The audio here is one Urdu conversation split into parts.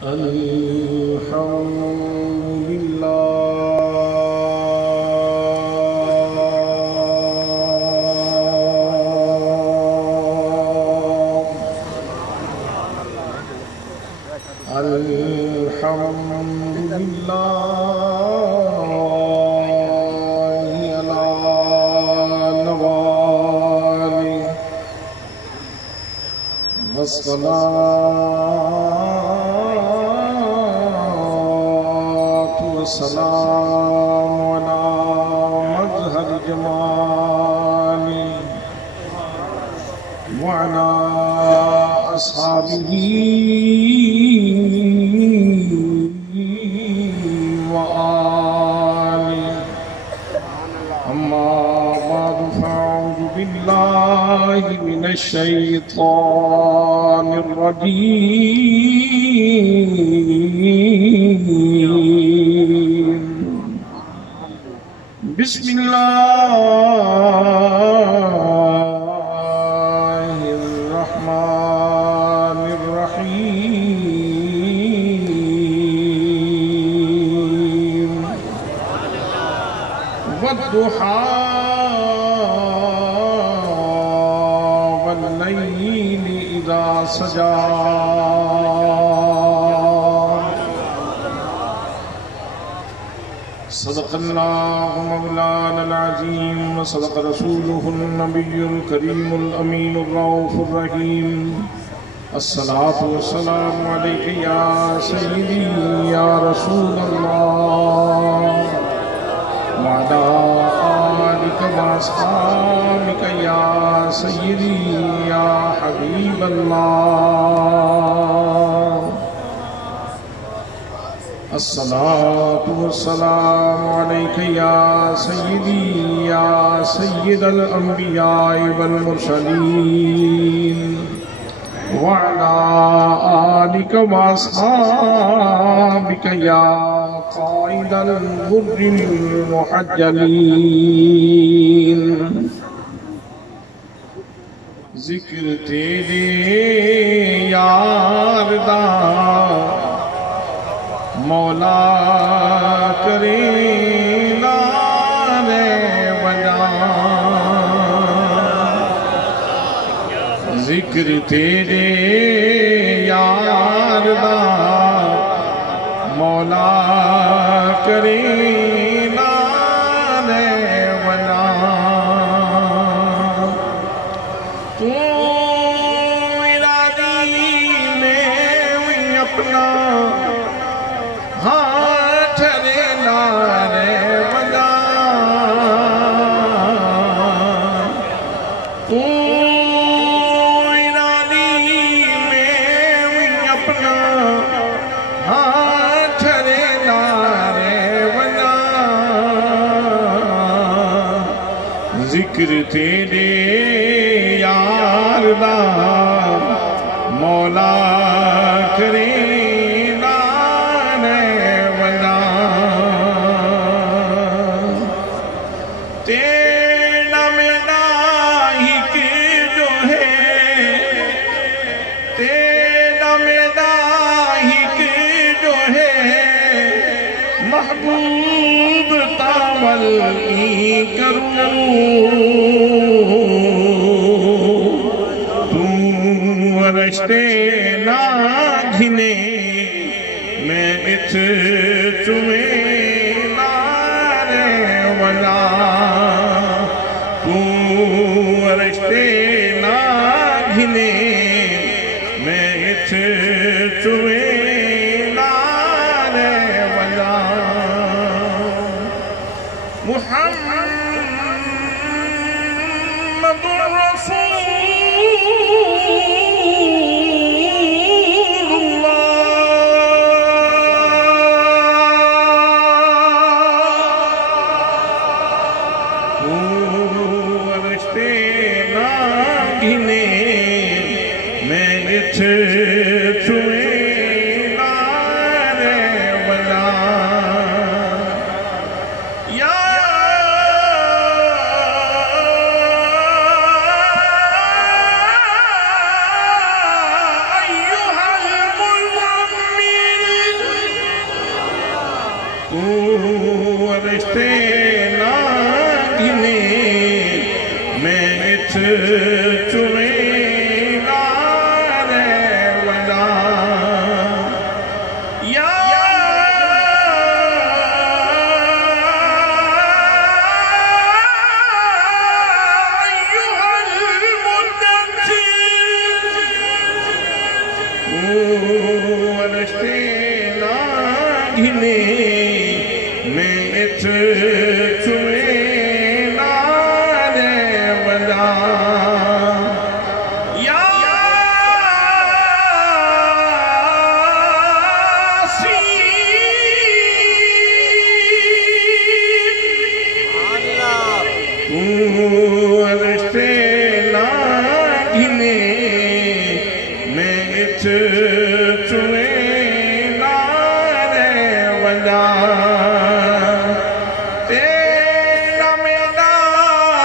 الحمد لله الحمد لله على نواله والصلاة والسلام على مظهر جماله وعلى أصحابه وآله. أما بعد فأعوذ بالله من الشيطان الرجيم. بسم الله الرحمن الرحيم. والضحى والليل إذا سجى صدق الله مولانا العظيم وصدق رسوله النبي الكريم الأمين الرؤوف الرحيم. الصلاة والسلام عليك يا سيدي يا رسول الله وعلى آلك وأصحابك يا سيدي يا حبيب الله. الصلاة والسلام عليك يا سيدي يا سيد الأنبياء والمرسلين وعلى آلك وأصحابك يا قائد الغر المحجلين. ذکر تیرے یار دا مولا کرے نعرے بجا. ذکر تیرے یار دا مولا کرے نعرے بجا. تو ارادی میں اپنا ہاتھ رے نعرے بجا. تو ارادی میں اپنا ہاتھ رے نعرے بجا. ذکر تیرے یار دا مولا کرے نعرے بجا. تیرا میرا ہک جو ہے تیرا میرا ہک جو ہے محبوب تامل کروں. رشتے نہ گھنے میں اتھ تمہیں نعرے بجا. تو رشتے نہ گھنے میں اتھ تمہیں نعرے بجا. محمد رسول میں اتھ تمہیں رشتے نہ گھنے میں ات چویں نارے ودا یا ایوہ المدثر رشتے نہ گھنے میں ات چویں نارے ودا یا رشتے نہ گھنے میں ات چویں نارے ودا تیرا میرا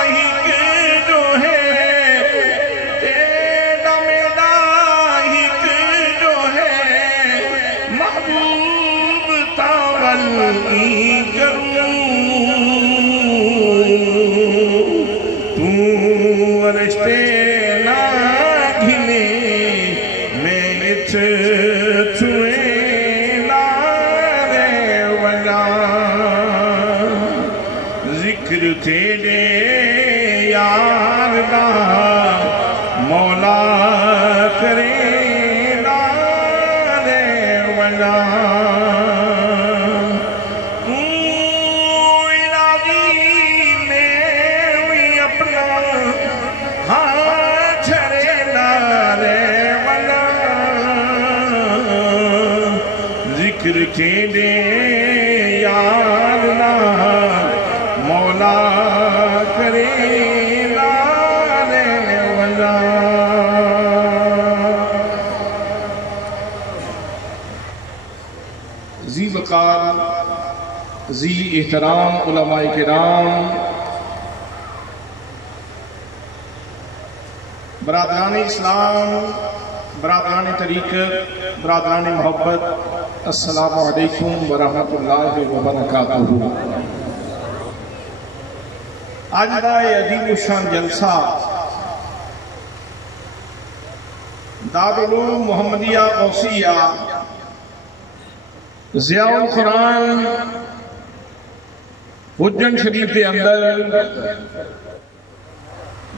ہک جو ہے تیرا میرا ہک جو ہے محبوب تاولی کروں رشتے نہ گھنے میں ات چویں نارے ودا ذکر تیرے یار دا مولا کرے نارے ودا ذکر تیرے یار نا مولا کرے نارے ودا ذی وقار ذی احترام علماء کرام برادران اسلام برادران طریقت برادران محبت السلام علیکم ورحمۃ اللہ وبرکاتہ آج کا عظیم الشان جلسہ دارالعلوم محمدیہ غوثیہ ضیاء القرآن حجن شریف کے اندر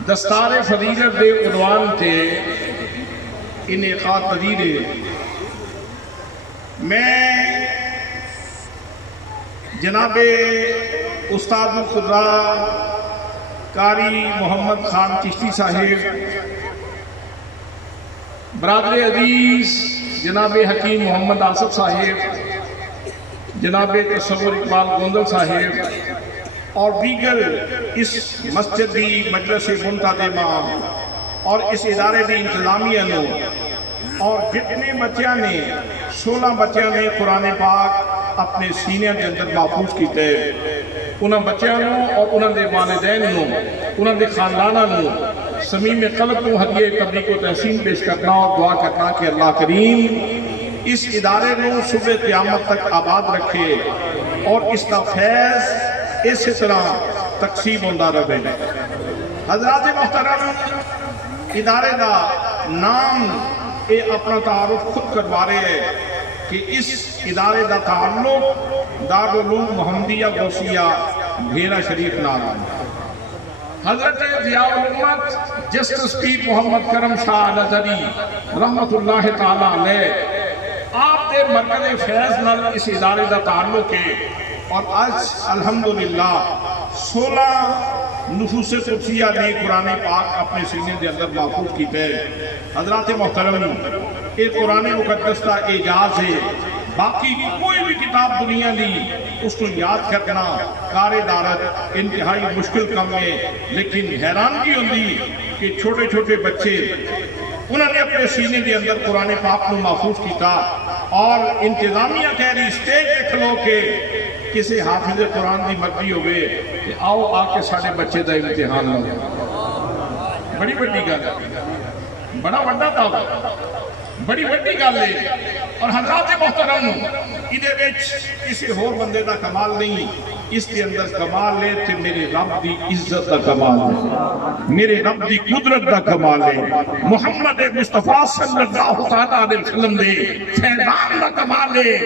دستار فضیلت دے عنوان تے انعقاد پذیر ہے میں جناب استاد القراء قاری محمد خان چشتی صاحب برادر عزیز جناب حکیم محمد آصف صاحب جناب تصور اقبال گوندل صاحب اور دیگر اس مسجد دی مجلس منتظمہ اور اس ادارے دی انتظامیہ نو اور جتنے بچیاں نے 16 بچیاں نے قرآن پاک اپنے سینے کے اندر محفوظ کیتے انہاں بچیاں نو اور انہاں دے والدین نو انہاں دے خاندانہ نو صمیم قلب کو ہدیہ تبریک و تحسین پیش کرنا اور دعا کرنا کہ اللہ کریم اس ادارے نو صبح قیامت تک آباد رکھے اور اس کا فیض اسی طرح تقسیم ہوندہ رہے حضرات محترم ادارے دا نام اے اپنا تعارف خود کروا رہے ہیں کہ اس ادارے دا تعلق دارالعلوم محمدیہ غوثیہ بھیرا شریف نام حضرت ضیاء الامت جسٹس پیر محمد کرم شاہ الازہری رحمت اللہ تعالیٰ علیہ آپ دے مرکز فیض نال اس ادارے دا تعلق ہے اور آج الحمدللہ 16 نفوس قدسیہ نے قرآن پاک اپنے سینے دے اندر محفوظ کیتے ہیں حضرات محترم یہ قرآن مقدس کا اعجاز ہے باقی کوئی بھی کتاب دنیا دی اس کو یاد کرنا کار دارت انتہائی مشکل کام ہے لیکن حیرانگی ہوندی کہ چھوٹے چھوٹے بچے انہوں نے اپنے سینے کے اندر قرآن پاک کو محفوظ کیتا اور انتظامیہ کہہ رہی سٹیج پہ کھلو کے کسی حافظ قرآن دی مرضی ہوئے کہ آؤ آ کے ساڑھے بچے دا امتحان لو بڑی بڑی گل بڑا بڑا دعویٰ بڑی وڈی گل ہے اور حضرات محترم ادھے وچ کسی ہور بندے دا کمال نہیں، اس کے اندر کمال ہے کہ میرے رب دی عزت دا کمال ہے، میرے رب دی قدرت دا کمال ہے، محمد مصطفیٰ صلی اللہ علیہ وسلم دے فیضان دا کمال ہے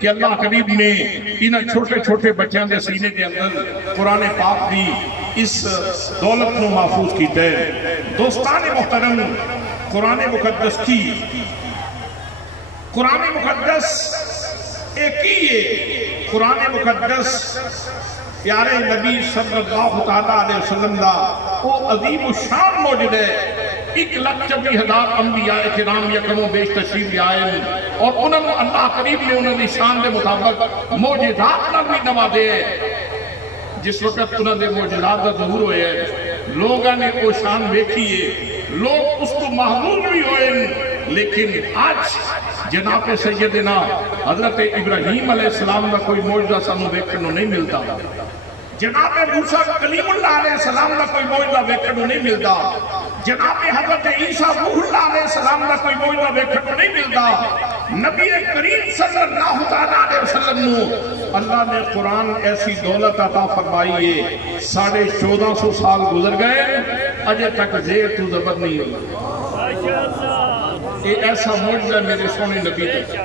کہ اللہ قریب نے انہاں چھوٹے چھوٹے بچیاں دے سینے کے اندر قرآن پاک دی اس دولت کو محفوظ کیتا ہے۔ دوستان محترم، قرآن مقدس کی قرآن مقدس ایک ہی ہے، قرآن مقدس پیارے نبی صلی اللہ علیہ وسلم دا وہ عظیم الشان موجود ہے۔ 1,24,000 انبیاء کرام یکم و بیش تشریف لے آئے اور انہوں نے اللہ قریب نے انہوں نے شان دے مطابق موجزات نہ بھی نوازے ہیں۔ جس وقت انہوں نے موجزات کا ظہور ہوئے ہیں، لوگوں نے وہ شان دیکھی ہے، لوگ اس کو محظوظ بھی ہوئے ہیں، لیکن آج جناب سیدنا حضرت ابراہیم علیہ السلام کا کوئی معجزہ سانو دیکھنے نہیں ملتا، جناب موسیٰ کلیم اللہ علیہ السلام کا کوئی معجزہ دیکھنے نہیں ملتا، جناب حضرت عیسیٰ روح اللہ علیہ السلام کا کوئی معجزہ دیکھنے نہیں ملتا۔ نبی کریم صلی اللہ علیہ وسلم نے اللہ نے قرآن ایسی دولت عطا فرمائی ہے، 1450 سال گزر گئے اجے تک زیر تو زبر نہیں ہوئی۔ یہ ایسا معجزہ میرے سونے نبی کا،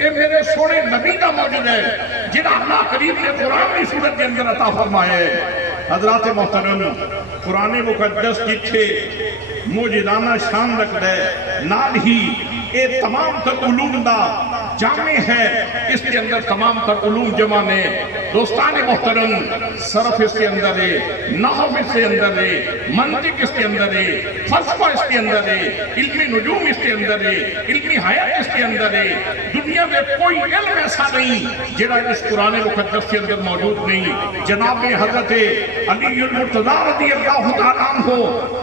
یہ میرے سونے نبی کا معجزہ ہے جنہاں اللہ قریب نے قرآن کی صورت کے اندر عطا فرمایا ہے۔ حضرات محترم، قرآن مقدس جتھے معجزانہ شان رکھتا ہے، نال ہی یہ تمام تر علوم دا جامع ہے، اس کے اندر تمام تر علوم جمع نے۔ دوستان محترم، صرف اس کے اندر ہے، نحو اس کے اندر ہے، منطق اس کے اندر ہے، فلسفہ اس کے اندر ہے، علم نجوم اس کے اندر ہے، علم حیات اس کے اندر ہے۔ دنیا میں کوئی علم ایسا نہیں جڑا اس قرآن مقدس کے اندر موجود نہیں۔ جناب حضرت علی المرتضیٰ رضی اللہ تعالیٰ عنہ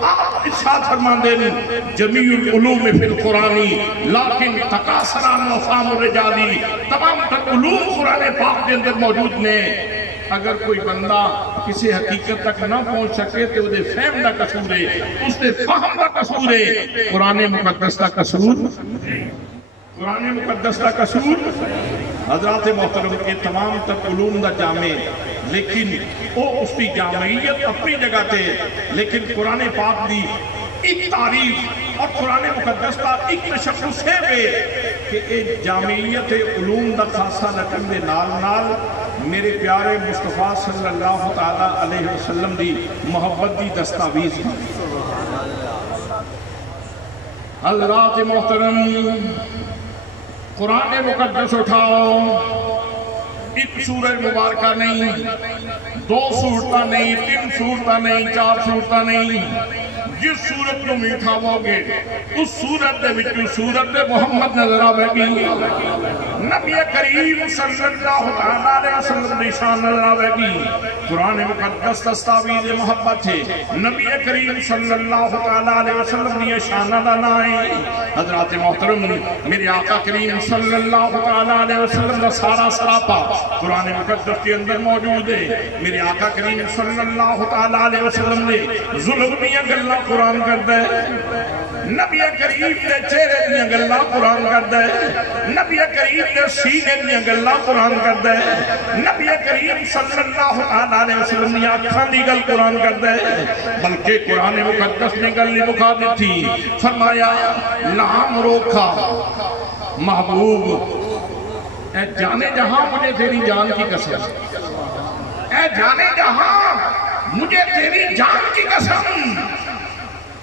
آپ ارشاد فرماندے ہیں، جمیع العلوم فی القرآنی لیکن تقاصران وفام الرجالی، تمام تر علوم قرآن پاک کے اندر موجود نے۔ اگر کوئی بندہ کسی حقیقت تک نہ پہنچ سکے تو وہ فہم کا قصور ہے، اس نے فہم کا قصور ہے، قرآن مقدس کا قصور، قرآن مقدس کا قصور۔ حضرات محترم، یہ تمام تر علوم دا جامع، لیکن وہ اس کی جامعیت اپنی جگہ تے، لیکن قرآن پاک دی ایک تعریف اور قرآن مقدس کا ایک تشخص ہے کہ ایک جامعیت علوم دا خاصہ رکھن دے نال نال میرے پیارے مصطفیٰ صلی اللہ علیہ وسلم دی محبت دی دستاویز ہے۔ حضرات محترم، قرآن مقدس اٹھاؤ، ایک سورہ مبارکہ نہیں، 2 سورتہ نہیں، 3 سورتہ نہیں، 4 سورتہ نہیں، جس سورت کو میٹھاو گے اس سورت دے وچوں سورت محمد نظر آوے گی، نبی کریم صلی اللہ علیہ وسلم دی شان نظر آوے گی۔ قرآن مقدس دستاویز محبت ہے، نبی کریم صلی اللہ علیہ وسلم دی شان نظر آئے۔ حضرات محترم، میرے آقا کریم صلی اللہ علیہ وسلم دا سارا سراپا قرآن مقدس کے اندر موجود ہے۔ میرے آقا کریم صلی اللہ علیہ وسلم نے ظلم دیا گلہ قرآن کرتا ہے، نبی کریم نے چہرے دیا گلہ قرآن کرتا ہے، نبی کریم نے سینے دیا گلہ قرآن کرتا ہے، نبی کریم صلی اللہ علیہ وسلم نے آنکھاں دی گل قرآن کرتا ہے۔ بلکہ قرآن مقدس نے گل نہیں مکھا دی تھی، فرمایا نام روکھا محبوب، اے جانے جہاں مجھے تیری جان کی قسم، اے جانے جہاں مجھے تیری جان کی قسم۔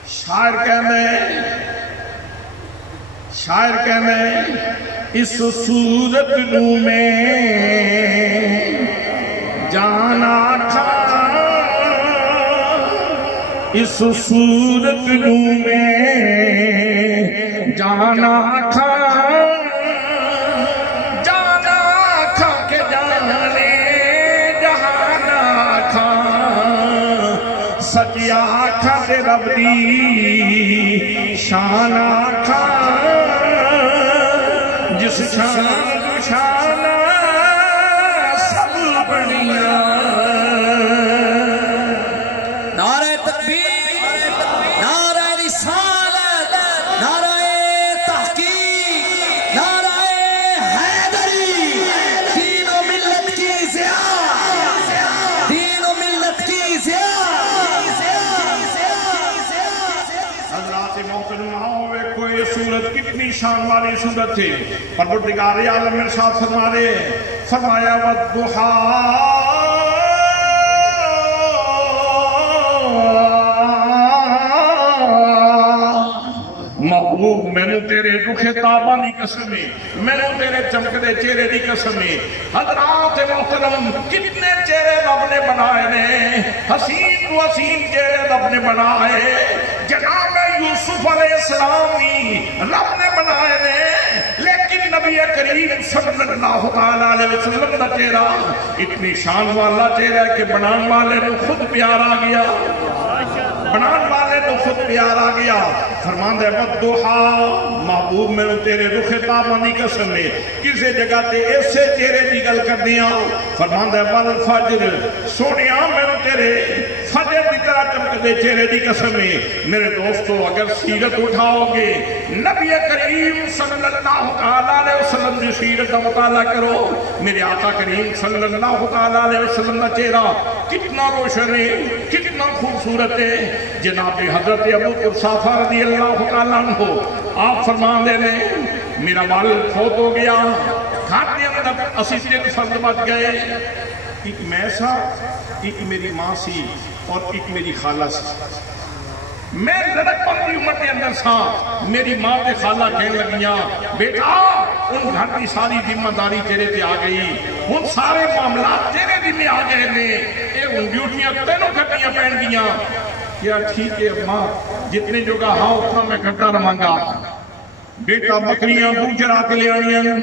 شاعر کہنے اس صورت نو میں جانا تھا، اس صورت نو میں جانا تھا، جانا تھا کہ جانے جہانا تھا، سچیا تھا کہ رب دی شان تھا، جس شان شان سب بڑھیا۔ نعرہ تکبیر، نعرہ رسالت، نعرہ تحقیق، کتنی شان والی صورت ہے. پروردگار عالم ارشاد فرما رہے ہیں، فرمایا والضحیٰ محبوب میں نے تیرے رخ تابانی قسم ہے، میں نے تیرے چمکدے چہرے دی قسم ہے. حضرات محترم کتنے چہرے رب نے بنائے نے، حسین و حسین چہرے رب نے بنائے. جناب یوسف علیہ السلام رب نے بنائے نے، لیکن نبی کریم صلی اللہ علیہ وسلم کا چہرہ اتنی شان والا چہرہ ہے کہ بنان والے نے خود پیار آ گیا، بنان والے تو خود پیار آ گیا. فرمان دے والضحیٰ محبوب میں تیرے رخ تابانی قسم ہے. کسی جگہ تے ایسے چہرے دی گل کر دیا. فرمان دے والفجر سونیا میں تیرے فجر دی طرح چمکدے چہرے دی قسم ہے. میرے دوستو اگر سیرت اٹھاؤ گے نبی کریم صلی اللہ علیہ وسلم دی سیرت کا مطالعہ کرو. میرے آقا کریم صلی اللہ علیہ وسلم کا چہرہ کتنا روشن ہے، کتنا خوبصورت ہے. جناب حضرت ابو قحافہ رضی اللہ تعالیٰ عنہ آپ فرمان دے رہے میرا والد فوت ہو گیا، گھر کے اندر اسی 3 فرد بچ گئے. ایک میں سا، ایک میری ماں سی اور ایک میری خالہ سی. میں لڑک پڑتی عمر کے اندر سا. میری ماں تے خالہ کہنے لگیاں بیٹا ان گھر کی ساری ذمہ داری تیرے تے آ گئی، ان سارے معاملات تیرے ذمہ آ گئے نے، ان ڈیوٹیاں تینوں کرنیاں پہن گیاں. کیا ٹھیک ہے ماں، جتنے جو کہا اتنا میں کرتا رہاں گا. بیٹا بکریاں دودھ چرا کے لے آئیاں.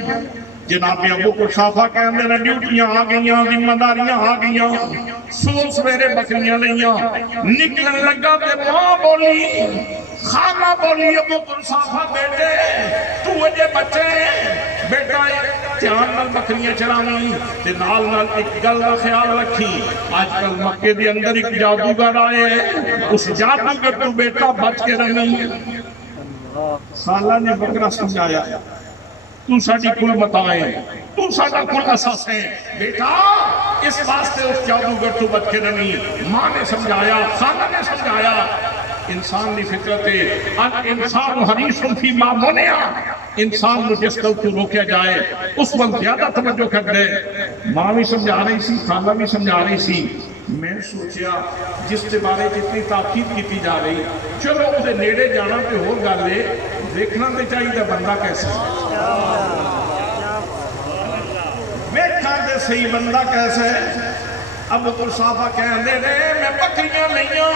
جناب ابو قحافہ کہندے نے ڈیوٹیاں آ گئیاں، ذمہ داریاں آ گئیاں. صبح سویرے بکریاں لیاں، نکلن لگا تے ماں بولی، خالہ بولی ابو قحافہ بیٹے تو اجے بچے بیٹا دھیان نال بکریاں چرانی تے نال نال ایک گل کا خیال رکھی. آج کل مکے دے اندر ایک جادوگر آئے، اس جادوگر تو بیٹا بچ کے رہنی. خالہ نے بکرا سمجھایا تو ساڑی کل متائیں، تو ساڑا کل اساس ہے بیٹا، اس واسطے اس جادوگر تو بچ کے رہنی. ماں نے سمجھایا، خالہ نے سمجھایا. انسان دی فطرت ہے انسان حریص فی ما منع. انسان نو جس کل تو روکیا جائے اس وقت زیادہ توجہ کر دے. ماں بھی سمجھا رہی سی، خالہ بھی سمجھا رہی سی. میں سوچیا جس کے بارے جتنی تاکید کی جا رہی، چلو اسے نیڑے جانا پہ ہو گل ہے، دیکھنا تو چاہیے بندہ کیسے دیکھنا دے صحیح بندہ کیسے. ابو قحافہ کہندے نے میں بکریاں لیاں،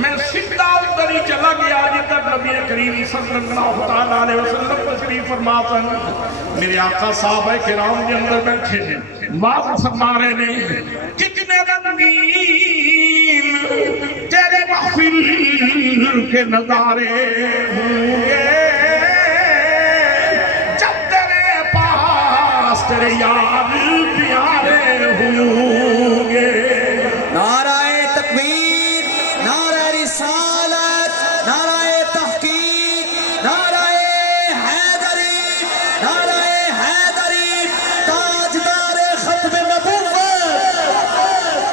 میں سیدھا ادھر ہی چلا گیا جدھر نبی کریم صلی اللہ علیہ وسلم تشریف فرما سن. میرے آقا صحابہ کرام کے اندر بیٹھے ہیں، واضح فرما رہے ہیں کتنے رنگین تیرے محفل کے نظارے ہوں گے جب تیرے پاس تیرے یار پیارے ہوں گے. نعرہ تکبیر، نعرہ رسالت، نعرہ تحقیق، نعرہ حیدری، نعرہ حیدری. تاجدار ختم نبوت،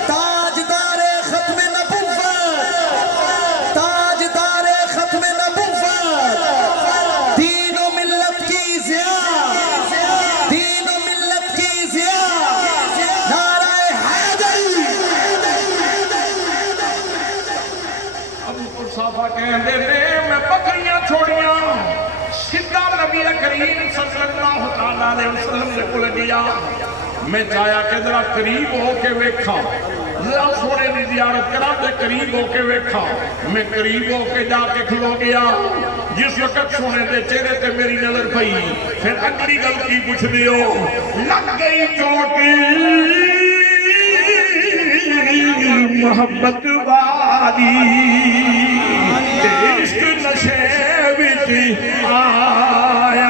تاجدار ختم نبوت، تاجدار ختم نبوت. دین و ملت کی ضیاء، دین و ملت کی ضیاء، نعرہ حیدری. ابو قحافہ کہندے نے میں بکریاں چھوڑیاں، سیدھا نبی کریم صلی اللہ علیہ وسلم سے کھل گیا. میں چاہیا کہ ذرا قریب ہو کے ویکھا، ذرا سونے دی زیارت کرا دے، قریب ہو کے ویکھا. میں قریب ہو کے جا کے کھلو گیا. جس وقت سونے دے چہرے تے میری نظر پئی، پھر اگلی گل کی پوچھ دیو، لگ گئی چوٹ محبت والی، عشق نشے وچ آیا.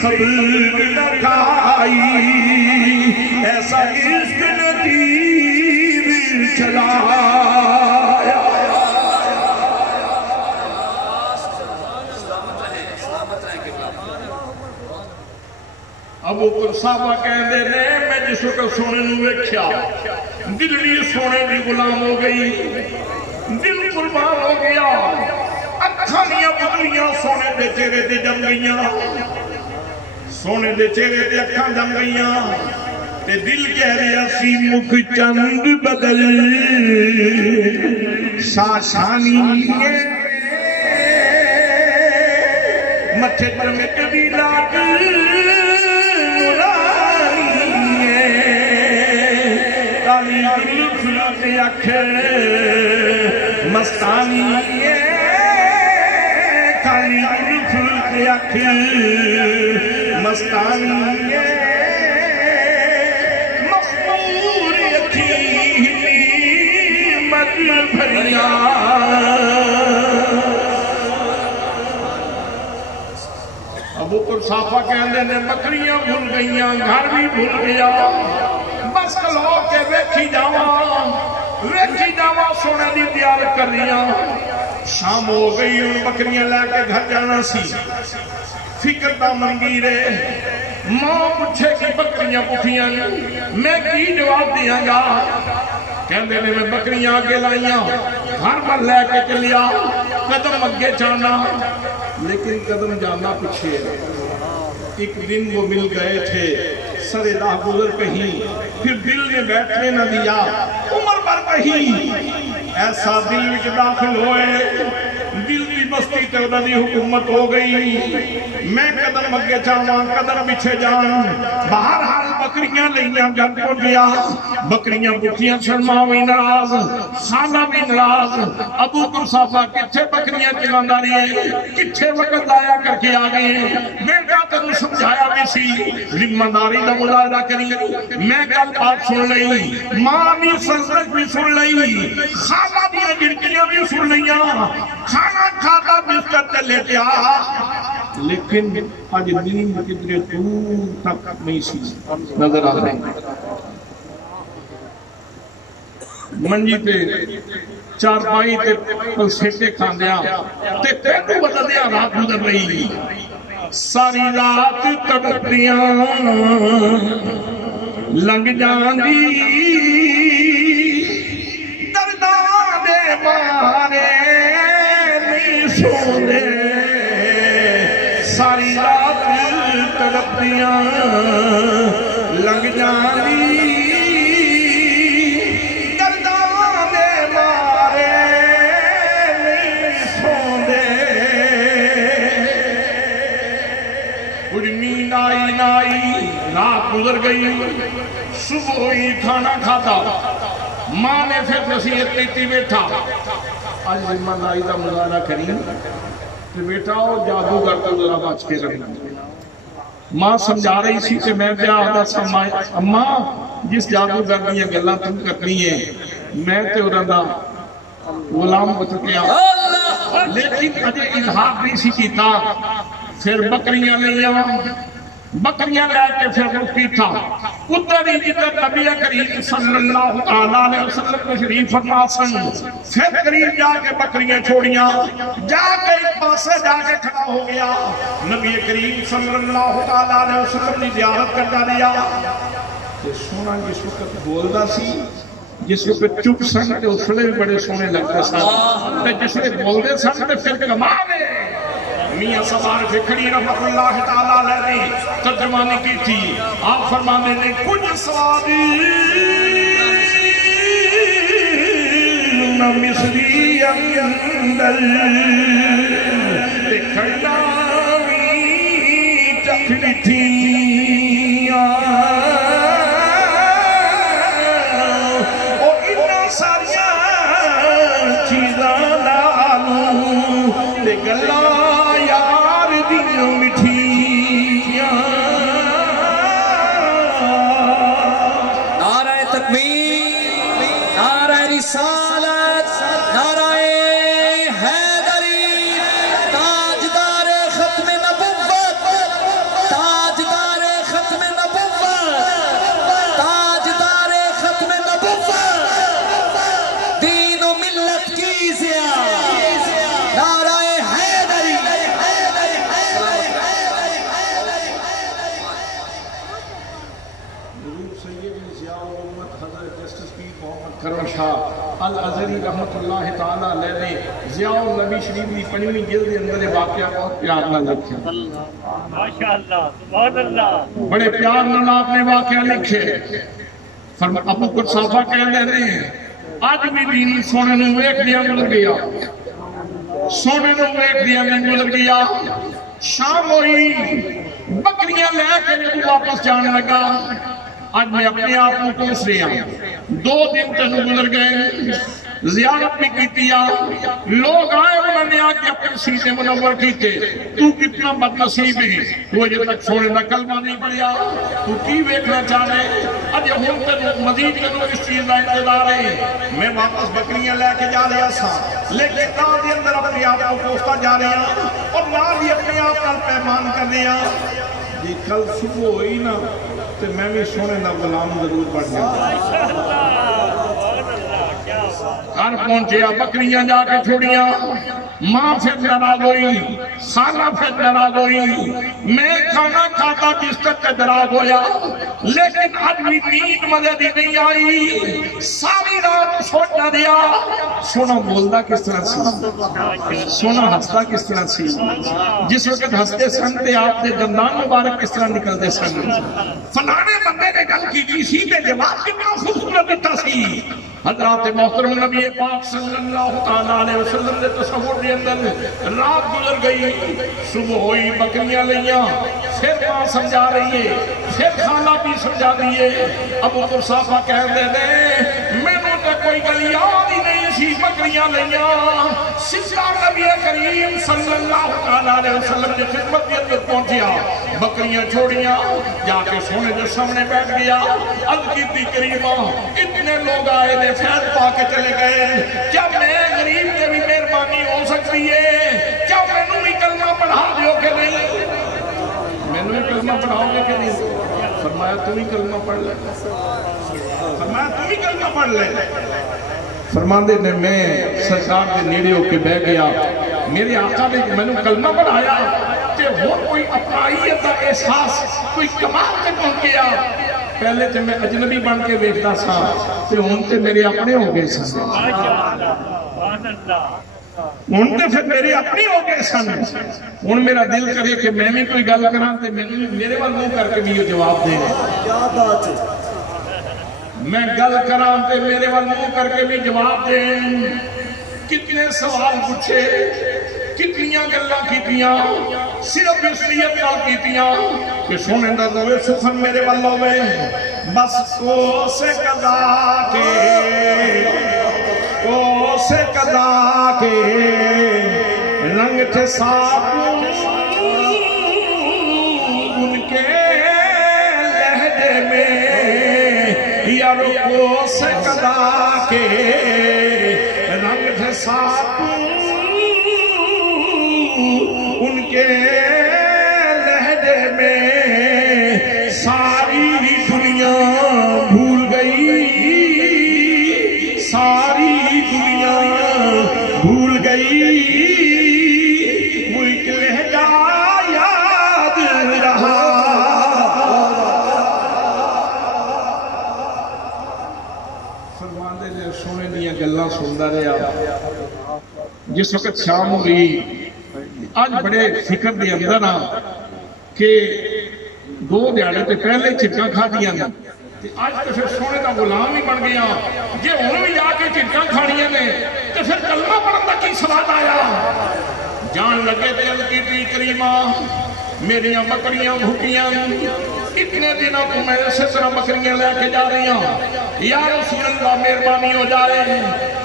خبر نہ کھائی، ایسا عشق نے تیر چلایا. ابو صحابہ کہندے نے میں جس وقت سونے نو ویکھیا دل بھی سونے دی غلام ہو گئی دل قربان ہو گیا اکھاں دیاں پتلیاں سونے دے چہرے تے جم گئیاں سونے دے چہرے تے اکھاں جم گئیاں تے دل کہہ رہا سی مکھ چند بدل شاشانی مٹھے چمک بھی لاگ نورانی کالی دل پھلت اکھ مستانی کالی دل پھلت اکھ مستانی مخمور اکھی مد بھریا ابو بکر صحابہ کہندے نے بکریاں بھول گئیاں گھر بھی بھول گیا بس کلو کے ویکھی جاواں سونے دی تیار کر رہیاں شام ہو گئی ان بکریاں لے کے گھر جانا سی فکر دا منگیرے ماں پوچھے کہ بکریاں پٹھیاں میں کی جواب دیاں گا کہندے نے میں بکریاں آگے لائیاں گھر پر لے کے چلیا قدم اگے جانا لیکن قدم جانا پیچھے ایک دن وہ مل گئے تھے سر راہ گزر کہیں پھر دل نے بیٹھنے نہ دیا عمر پر کہیں ایسا دل میں داخل ہوئے دل کی بستی تے انہوں نے حکومت ہو گئی میں قدم اگے جاواں قدم پیچھے جان بہرحال بکریاں لیاں گھر کو گیا بکریاں بکیاں شرما بھی ناراض خانہ بھی ناراض ابو بکر صحابہ کتھے بکریاں چلاندہ رہے کتھے وقت لایا کر کے آگئے بیٹا تنو سمجھایا بھی سی ذمہ داری دا مظاہرہ کری میں کل بات سن لئی ماں بھی سرزش بھی سن لئی خانہ بھی گرکیاں بھی سن لئیاں کھانا کھاتا بستر تے لیتے لیکن آج نیند کتنے دور تک نہیں سی نظر آ رہے منجی تے چارپائی تے پلسیٹے کھان دیا تے پینو بدل دیا رات گزر رہی ساری رات تڑپیاں لنگ جاندی درداں دے مارے سونے ساری رات تڑپیاں لنگ جاندی درداں دے مارے سونے کچھ نیند آئی رات گزر گئی صبح ہوئی کھانا کھاتا ماں نے پھر نصیحت دیتی بیٹھا آج ذمہ داری کا مظاہرہ کریں کہ بیٹا وہ جادوگر تو ذرا بچ کے رہنا ماں سمجھا رہی سی کہ میں کیا آدھا سمائے اماں جس جادوگر دیا گلاں تم کرنی ہے میں تے انہاں دا غلام ہو چکیا لیکن اجے اظہار نہیں سی کیتا پھر بکریاں لے آواں بکریاں لے کے پھر وہ پیٹھا ادھر ہی جدھر نبی کریم صلی اللہ علیہ وسلم نے شریف فرما سن پھر قریب جا کے بکریاں چھوڑیاں جا کے ایک پاسے جا کے کھڑا ہو گیا نبی کریم صلی اللہ علیہ وسلم نے زیارت کرتا لیا سونا جس وقت بولدا سی جس وقت چپ سن تے اس ویلے بھی بڑے سونے لگتے سن تے جس وقت بولدے سن تے پھر کمال ہے میاں سوار فکری رحمت اللہ تعالیٰ علیہ نے ترجمانی کی تھی آپ فرمانے نے کچھ سوادی نہ مصری اندر کھڑاوی چکھڑی تھی اور اتنا ساریا چیزاں لالوں تے گلاں نعرہ حیدری الازہری رحمت اللہ تعالیٰ علیہ نے ضیاء النبی شریف کی 5ویں جلد کے اندر واقعہ بہت پیار نہ لکھے. ماشاءاللہ سبحان اللہ. بڑے پیار نہ آپ نے واقعہ لکھے. ابو قصافہ کہہ رہے ہیں آج بھی دین سونے نو ویکھ دیا گزر گیا, سونے نو ویکھ دیا گزر گیا. شام ہوئی بکریاں لے کے جب واپس جانے لگا. آج میں اپنے آپ کو پوچھ رہا ہوں 2 دن تک گزر گئے, زیارت بھی کی, لوگ آئے انہوں نے آکے اپنے سینے منور کیتے. تو کتنا بدنصیب ہے, وہ جب تک سونے نہ کلمہ نہیں پڑھیا, تو کی ویکھنا چاہنے. اج ہم تک مزید کنو اس چیز کا انتظار ہے. میں واپس بکریاں لے کے جا رہا سا, لیکن کہاں دے اندر اپنے آپ کو پوچھتا جا رہا اور نہ بھی اپنے آپ کا پیمان کر رہا جی کل صبح ہوئی نا تو میں بھی سونے دا غلام ضرور بڑھ جاؤں. گھر پہنچیا, بکریاں جا کے چھوڑیاں. ماں پھر ناراض ہوئی, خالہ پھر ناراض ہوئی. میں کھانا کھاتا بستر پہ ناراض ہویا, لیکن آج بھی نیند مزے دی نہیں آئی. ساری رات سوچنا دیا سونا بولدا کس طرح سی, سونا ہنستا کس طرح سی. جس وقت ہنستے سن تے آپ دے دندان مبارک کس طرح نکلتے سن. فلانے بندے نے گل کی سی تے جواب کتنا خوبصورت دیتا سی. حضرات محترم نبی پاک صلی اللہ تعالیٰ علیہ وسلم نے تصور کے اندر رات گزر گئی, صبح ہوئی, بکریاں لیاں, پھر ماں سمجھا رہی ہے, پھر خالہ بھی سمجھا رہی ہے. ابو قصافہ کہہ دے دے میں نے تو کوئی گل یاد ہی نہیں سی. بکریاں لیاں, سچا نبی کریم صلی اللہ تعالیٰ علیہ وسلم نے خدمت کے اندر پہنچیا, بکریاں چھوڑیاں, جا کے سونے جو سامنے بیٹھ گیا. عرض کی کریمہ اتنے لوگ آئے نے فیض پا کے چلے گئے, کیا میں غریب کے بھی مہربانی ہو سکتی ہے؟ کیا میں نے بھی کلمہ پڑھا دیو کہ نہیں؟ میں نے بھی کلمہ پڑھاؤ گے کہ نہیں؟ فرمایا تم ہی کلمہ پڑھ لے. فرمایا تم ہی کلمہ پڑھ لے. فرماندے نے میں سرکار کے نیڑے ہو کے بہ گیا. میرے آقا نے میں نے کلمہ پڑھایا کہ وہ کوئی اپنائیت کا احساس, کوئی کمال سے پہنچ گیا. پہلے تے میں اجنبی بن کے دیکھتا سا تے ہن تے میرے اپنے ہو گئے سن. ہن تے پھر میرے اپنے ہو گئے سن. ہن میرا دل کرے کہ میں بھی کوئی گل کراں تے میرے وال منہ کر کے بھی یہ جواب دے. کیا بات ہے, میں گل کراں تے میرے وال منہ کر کے بھی جواب دے. کتنے سوال پوچھے, کتنیاں گلاں کیتیاں, صرف اس لیے گل کیتیاں کہ سونے دا دوے سخن میرے والوں ہوئے. بس کو سے قضا کے رنگ تھے سابو ان کے لہجے میں, یارو کو سے قضا کے رنگ تھے سابو ان کے لہجے میں. ساری دنیا بھول گئی, ساری دنیا بھول گئی, وہ ایک لہجہ یاد رہا. فرماندے نے سونے دیا گلاں سندا رہا. جس وقت شام ہو گئی, آج بڑے فکر دے اندر نا کہ 2 دیاڑے تے پہلے چٹکاں کھا دیا نا, آج تو پھر سونے کا غلام ہی بن گیا. جی ہوں بھی جا کے چٹکاں کھانیاں نے تو پھر کلمہ پڑھن دا کی سواد آیا. جان لگے تے القی کریمہ میریاں بکریاں بھوکیاں, اتنے دنوں کو میں اسی طرح بکریاں لے کے جا رہی ہوں. یا رسول اللہ مہربانی ہو جائے.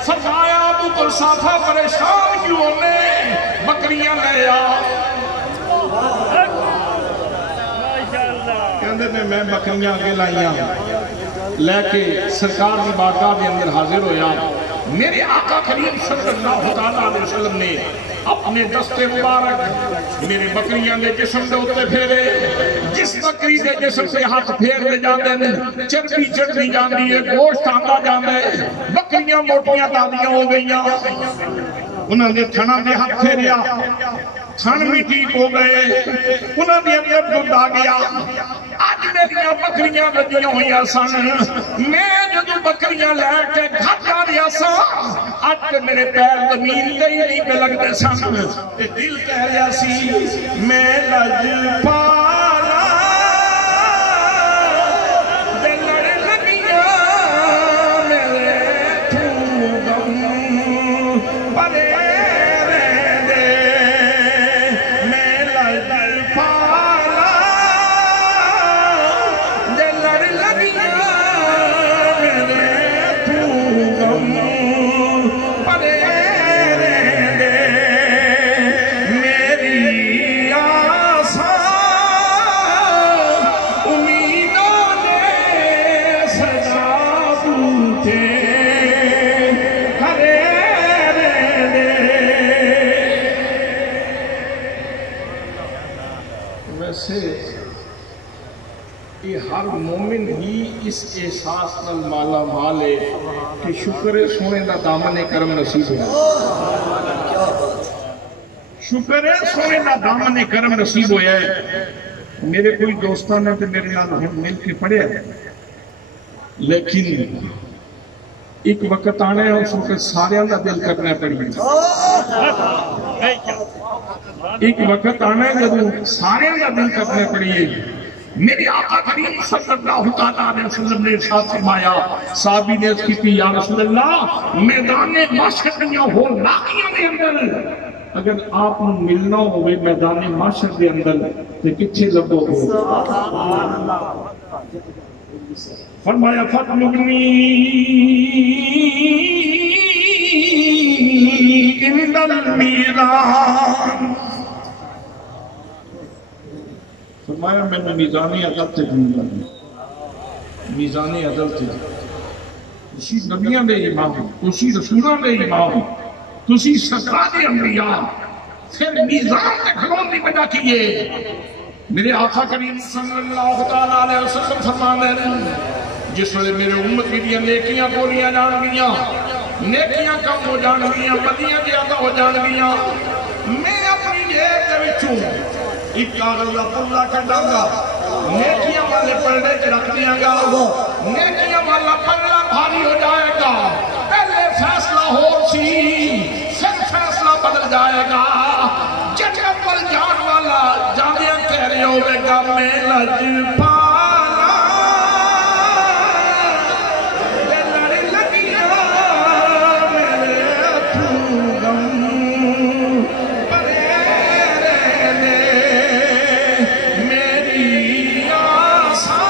فرمایا ابو قصافہ پریشان کیوں ہونے, بکریاں لے آ. کہندے نے میں بکریاں آگے لائیاں لے کے سرکار کی بارگاہ کے اندر حاضر ہویا. میرے آقا کریم صلی اللہ علیہ وسلم نے اپنے دستے مبارک میرے بکریاں دے جسم دے ہوتے پھیرے. جس بکری دے جسم سے ہاتھ پھیر دے جاندے ہیں چربی چڑھتی جاندی ہے, گوشت آندا جاندے ہے. بکریاں موٹیاں تازیاں ہو گئیاں, انہوں نے تھنا دے ہاتھ پھیریا, تھن بھی ٹھیک ہو گئے, انہوں نے اندر دودھ آ گیا. آج میریاں بکریاں بدیاں ہوئی سن, میں جو جدو بکریاں لے کے گھر جا رہا سا اج میرے پیر زمین تے ہی نہیں پہ لگتے سن تے دل کہہ رہا سی میں لج پالا تے لڑ لگیاں میرے تو غم پرے رہندے میں لج پالا تے لڑ لگیاں میرے تو غم پرے رہندے میری آساں امیدوں نے سجا بوتے کھڑے رہندے ویسے یہ ہر مومن ہی اس احساس نال مالا مال ہے کہ شکر ہے سونے دا دامن کرم نصیب ہے شکر ہے سونے دا دامن کرم نصیب ہویا ہے میرے کوئی دوستان نے تو میرے نال ہم مل کے پڑھے لیکن ایک وقت آنا ہے اس وقت سارے دا دل کرنا پڑی ایک وقت آنا ہے جب سارے دا دل کرنا پڑی میرے آقا کریم صلی اللہ علیہ وسلم نے ارشاد فرمایا صحابی نے اس کی تھی یا رسول اللہ میدان معاشر دنیا ہو لاقیاں دے اندر اگر آپ ملنا ہوئے میدان معاشر دے اندر تو کچھے لگو ہو فرمایا فَطْلُبْنِي عِنْدَ الْمِيزَانِ فرمایا میں نے میزان عدل سے جنگا میزان عدل سے اسی نبیان دے امام اسی رسولان دے امام اسی سرکار انبیاء پھر میزان دے کھلون دی وجہ کیے میرے آقا کریم صلی اللہ علیہ وسلم فرمانے جس وقت میرے امت کی دیا نیکیاں بولیاں جان گیاں نیکیاں کم ہو جان گیاں بدیاں زیادہ ہو جان گیاں میں اپنی جیب دے وچوں ایک کاغذ اللہ کا ڈانگا نیکیاں والے پڑھنے کے رکھ دیاں گا نیکیاں والا پڑھنا بھاری ہو جائے گا پہلے فیصلہ ہو سی پھر فیصلہ بدل جائے گا جنت پر جان والا جانیاں کہہ رہے ہوئے گا میں لج پالا لڑ لگیاں میرے تو غم پرے رہندے میری آساں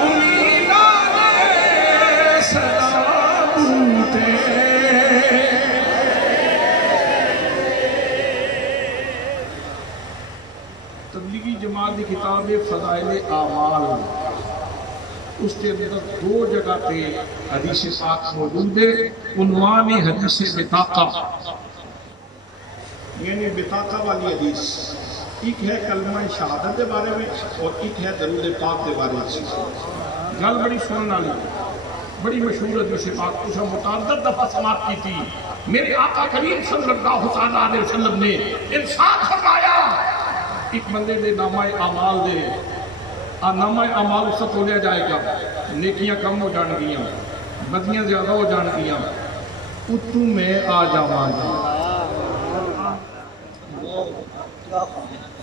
امیداں نے سجا بوتے تبلیغی جماعت کی کتاب فضائل اعمال اس کے اندر دو جگہ پہ حدیث پاک موجود ہے عنوان حدیث بطاقہ یعنی بطاقہ والی حدیث ایک ہے کلمہ شہادت کے بارے میں اور ایک ہے درود پاک کے بارے میں گل بڑی سننا لی بڑی مشہور حدیث پاک اسے متعدد دفعہ سماعت کی تھی میرے آقا کریم صلی اللہ علیہ وسلم نے ارشاد فرمایا ایک بندے دے نامہ اعمال دے نامہ اعمال اس سے تولیا جائے گا نیکیاں کم ہو جان گیاں بدیاں زیادہ ہو جان گیاں اتو میں آ جاواں گا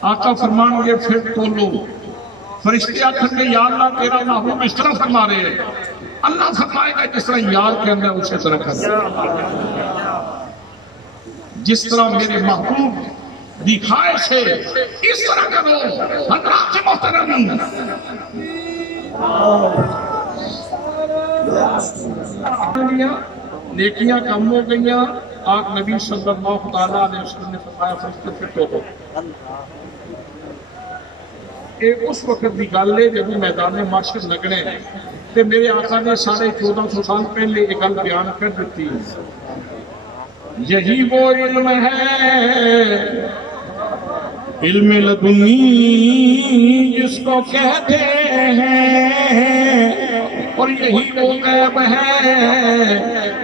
آقا فرمان گے پھر تولو فرشتے آخر کے یا اللہ تیرا محبوب اس طرح فرما رہے ہیں اللہ فرمائے گا جس طرح یاد کرنا ہے اسی طرح کرنا جس طرح میرے محبوب دکھائے سے اس طرح کرو حضرات محترم نیکیاں کم ہو گئیاں آق نبی صلی اللہ علیہ وسلم نے فرمایا فرشتے پھر تو ہو یہ اس وقت دی گل ہے جب میدان معاشر لگنے تے میرے آقا نے 1450 سال پہلے ایک گل بیان کر دیتی یہی وہ علم ہے علم لدنی جس کو کہتے ہیں اور یہی وہ غیب ہے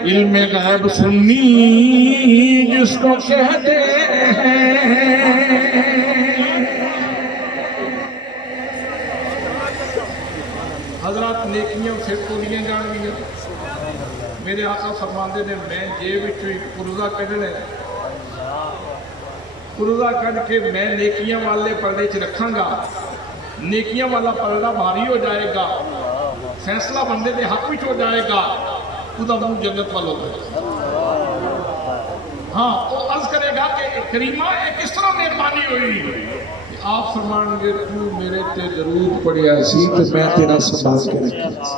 علم غیب سنی جس کو کہتے ہیں حضرات نیکیاں پھر تولیاں جان گیا. میرے آقا فرماندے نے میں جیب وچوں ایک قرضہ کڈنا ہے, قرضہ کڈ کے میں نیکیاں والے پردے چ رکھاں گا. نیکیاں والا پردہ بھاری ہو جائے گا, فیصلہ بندے دے حق وچ ہو جائے گا, خدا منہ جنت والا ہوگا. ہاں وہ عرض کرے گا کہ کریمہ ایک اس طرح مہربانی ہوئی. آپ فرمان گے تو میرے تے درود پڑھیا سی تو میں تیرا سنبھال کے رکھا.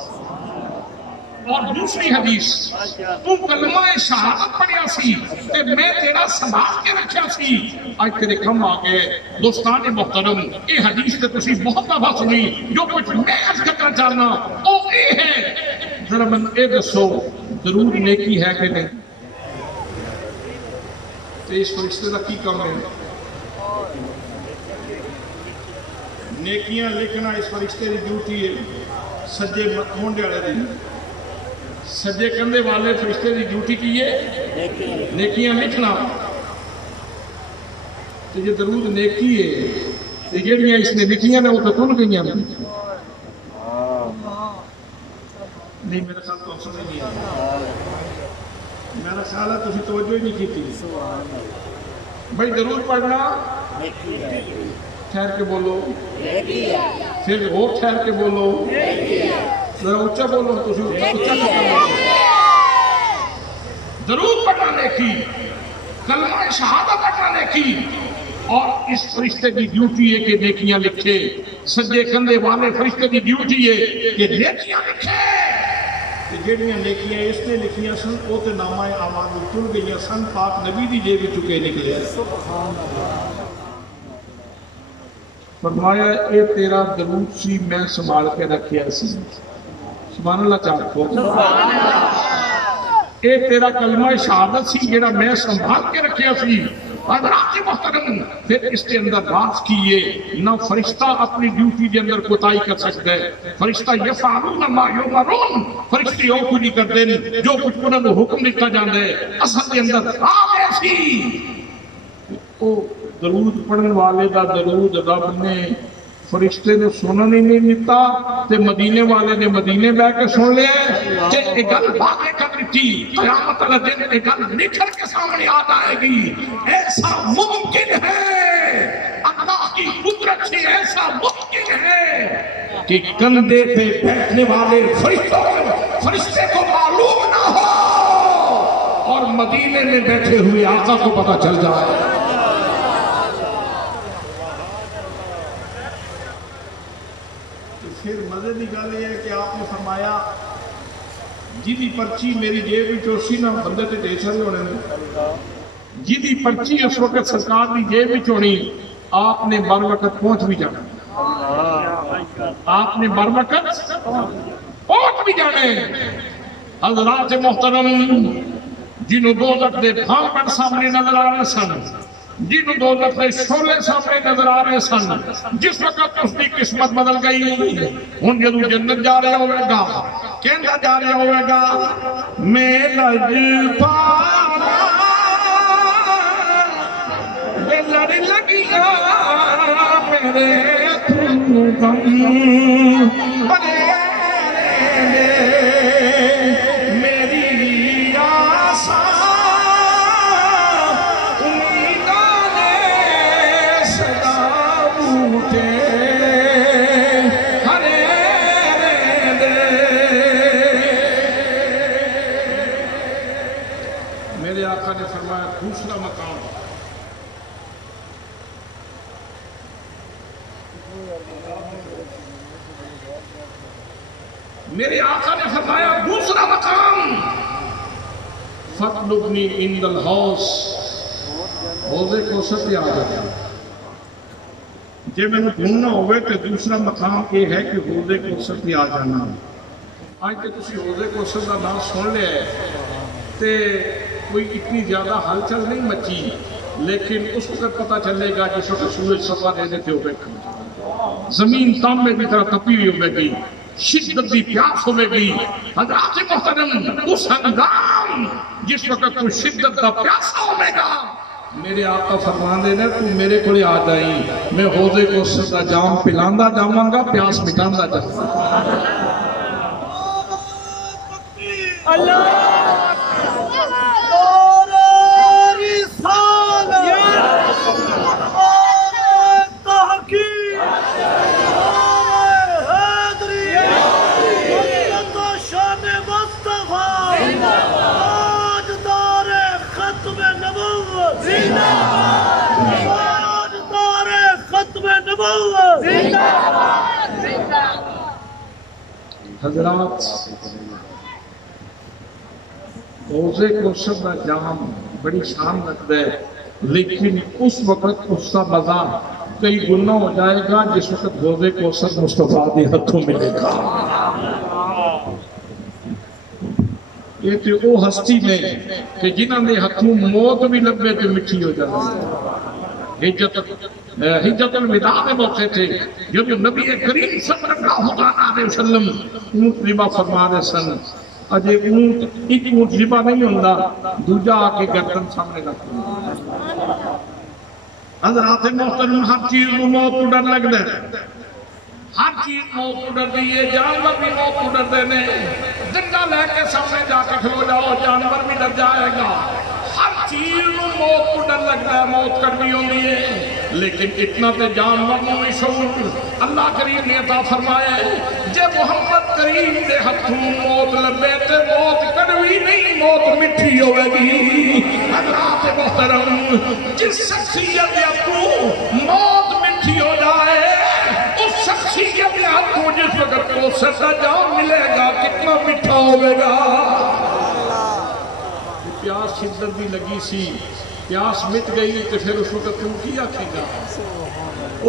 اور دوسری حدیث, تو کلمہ شہادت پڑھیا سی تے میں تیرا سنبھال کے رکھا سی. آج تیرے کم آگئے دوستان محترم, یہ حدیث تے تسی بہت دفعہ سنی. جو کچھ میں عرض کرنا چاہنا وہ یہ ہے, ذرا من اے دسو درود نیکی ہے کہ نہیں؟ تو اس فرشتے کا کی کام ہے؟ نیکیاں لکھنا اس فرشتے کی ڈیوٹی ہے. سجے مونڈے والے دی, سجے کندھے والے فرشتے کی ڈیوٹی کی ہے نیکیاں لکھنا. تو یہ درود نیکی ہے, تو جہاں اس نے لکھیاں نے وہ تو تن گئی نہیں. میرا خیال تو سمجھ نہیں آیا, میرا خیال ہے تسی توجہ ہی نہیں کی. بھائی درود پڑھنا ٹھہر کے بولو, پھر وہ ٹھہر کے بولو, ذرا اونچا بولو, اونچا بولو. درود پڑھنا نیکی, کلمہ شہادت پڑھنا نیکی. اور اس فرشتے کی ڈیوٹی ہے کہ نیکیاں لکھے. سجے کندھے والے فرشتے کی ڈیوٹی ہے کہ نیکیاں لکھے. جہاں نیکیاں اس نے لکھیاں سن وہ تو نامہ اعمال تل گئی سن, پاک نبی دی جیب چکے نکلے. فرمایا اے تیرا درود سی میں سنبھال کے رکھیا سی. سبحان اللہ چاہو. اے تیرا کلمہ شہادت سی جڑا میں سنبھال کے رکھیا سی. حضرات محترم, پھر اس کے اندر راز کیے نہ فرشتہ اپنی ڈیوٹی کے اندر کوتاہی کر سکتا ہے. فرشتہ یفعلون ما یؤمرون, فرشتے وہ کچھ نہیں کرتے جو کچھ انہوں نے حکم دیتا جاتا ہے. اصل کے اندر راز ایسی, وہ درود پڑھنے والے دا درود رب نے فرشتے نے سنن ہی نہیں دیتا, تے مدینے والے نے مدینے بہ کے سن لیا. تے ایک گل واقع کر دیتی, قیامت والا دن ایک گل نکھر کے سامنے آ جائے گی. ایسا ممکن ہے, اللہ کی قدرت سے ایسا ممکن ہے کہ کندھے پہ بیٹھنے والے فرشتے کو معلوم نہ ہو اور مدینے میں بیٹھے ہوئے آقا کو پتہ چل جائے. پھر مزے کی گل یہ ہے کہ آپ نے فرمایا جی پرچی میری جیب چوسی نہ بندے تے ڈھیر سارے ہونے نے, جی پرچی اس وقت سرکار کی جیب ہونی, آپ نے بر وقت پہنچ بھی جانا. آپ نے بر وقت پہنچ بھی جانے. حضرات محترم, جنہوں دوزخ دے بھانپڑ سامنے نظر آ رہے سن, جنہوں دوزخ دے شعلے سامنے نظر آ رہے سن, جس وقت اس کی قسمت بدل گئی. ہن جدوں جنت جا رہا ہوئے گا, کہندا جا رہا ہوئے گا میں لج پالا لڑ لگیاں میرے غم بنے میری آساں امیداں نے صدا اٹھے ہرے دے. میرے آقا نے فرمایا دوسرا مقام میرے آقا نے فرمایا دوسرا مقام فَاطْلُبْنِي عِنْدَ الْحَوْضِ, حوضے کوثر پہ آ جاتا. جب میں نے ڈھونڈنا ہوئے تو دوسرا مقام یہ ہے کہ حوضے کوثر پہ آ جانا. آج تو تسی حوضے کوثر کا نام سن لیا ہے تے کوئی اتنی زیادہ ہلچل نہیں مچی, لیکن اس وقت پتہ چلے گا جس وقت سورج صفا دینے تھے ہوئے, زمین تانبے کی طرح تپی ہوئی ہوئے گی, شدت کی پیاس ہوئے گی. حضرات محترم, اس ہنگام جس وقت تو شدت کا پیاسا ہوئے گا, میرے آقا فرمان دینا تو میرے کو آ جائیں, میں حوضے کو سدا جام پلاندا جاواں گا, پیاس مٹاندا جاواں گا. حضرات، روزے کوثر کا جام بڑی شان رکھتا ہے، لیکن اس وقت اس کا مزہ کئی گنا ہو جائے گا جس وقت روزے کوثر مصطفیٰ کے ہاتھوں ملے گا۔ یہ تو وہ ہستی نے کہ جنہوں نے ہاتھوں موت بھی لبے تو مٹھی ہو جائے۔ حجت الوداع میں موقع تھے جب نبی کریم صلی اللہ علیہ وسلم اونٹ ذبح فرما رہے سن، اجے اونٹ ایک اونٹ ذبح نہیں ہوندا، دوجا آ کے گردن سامنے رکھ دیندا۔ حضرات محترم، ہر چیز کو موت کو ڈر لگدا ہے، ہر چیز موت کو ڈر دی ہے، جانور بھی موت کو ڈردے نے۔ ڈنڈا لے کے سامنے جا کے کھلو جاؤ، جانور بھی ڈر جائے گا۔ ہر چیز کو موت کو ڈر لگتا ہے، موت کڑوی ہوتی ہے، لیکن اتنا تے جانور نو بھی شعور اللہ کریم نے عطا فرمایا ہے۔ جے محمد کریم دے ہتھوں موت لبے تے موت کڑوی نہیں، موت مٹھی ہوئے گی۔ حضرات محترم، جس شخصیت کے ہتھوں موت مٹھی ہو جائے، اس شخصیت کے ہتھوں جس وقت کو سزا جام ملے گا کتنا مٹھا ہوئے گا۔ پیاس شدت بھی لگی سی، پیاس مٹ گئی تو پھر اس وقت تم کی آکھے گا؟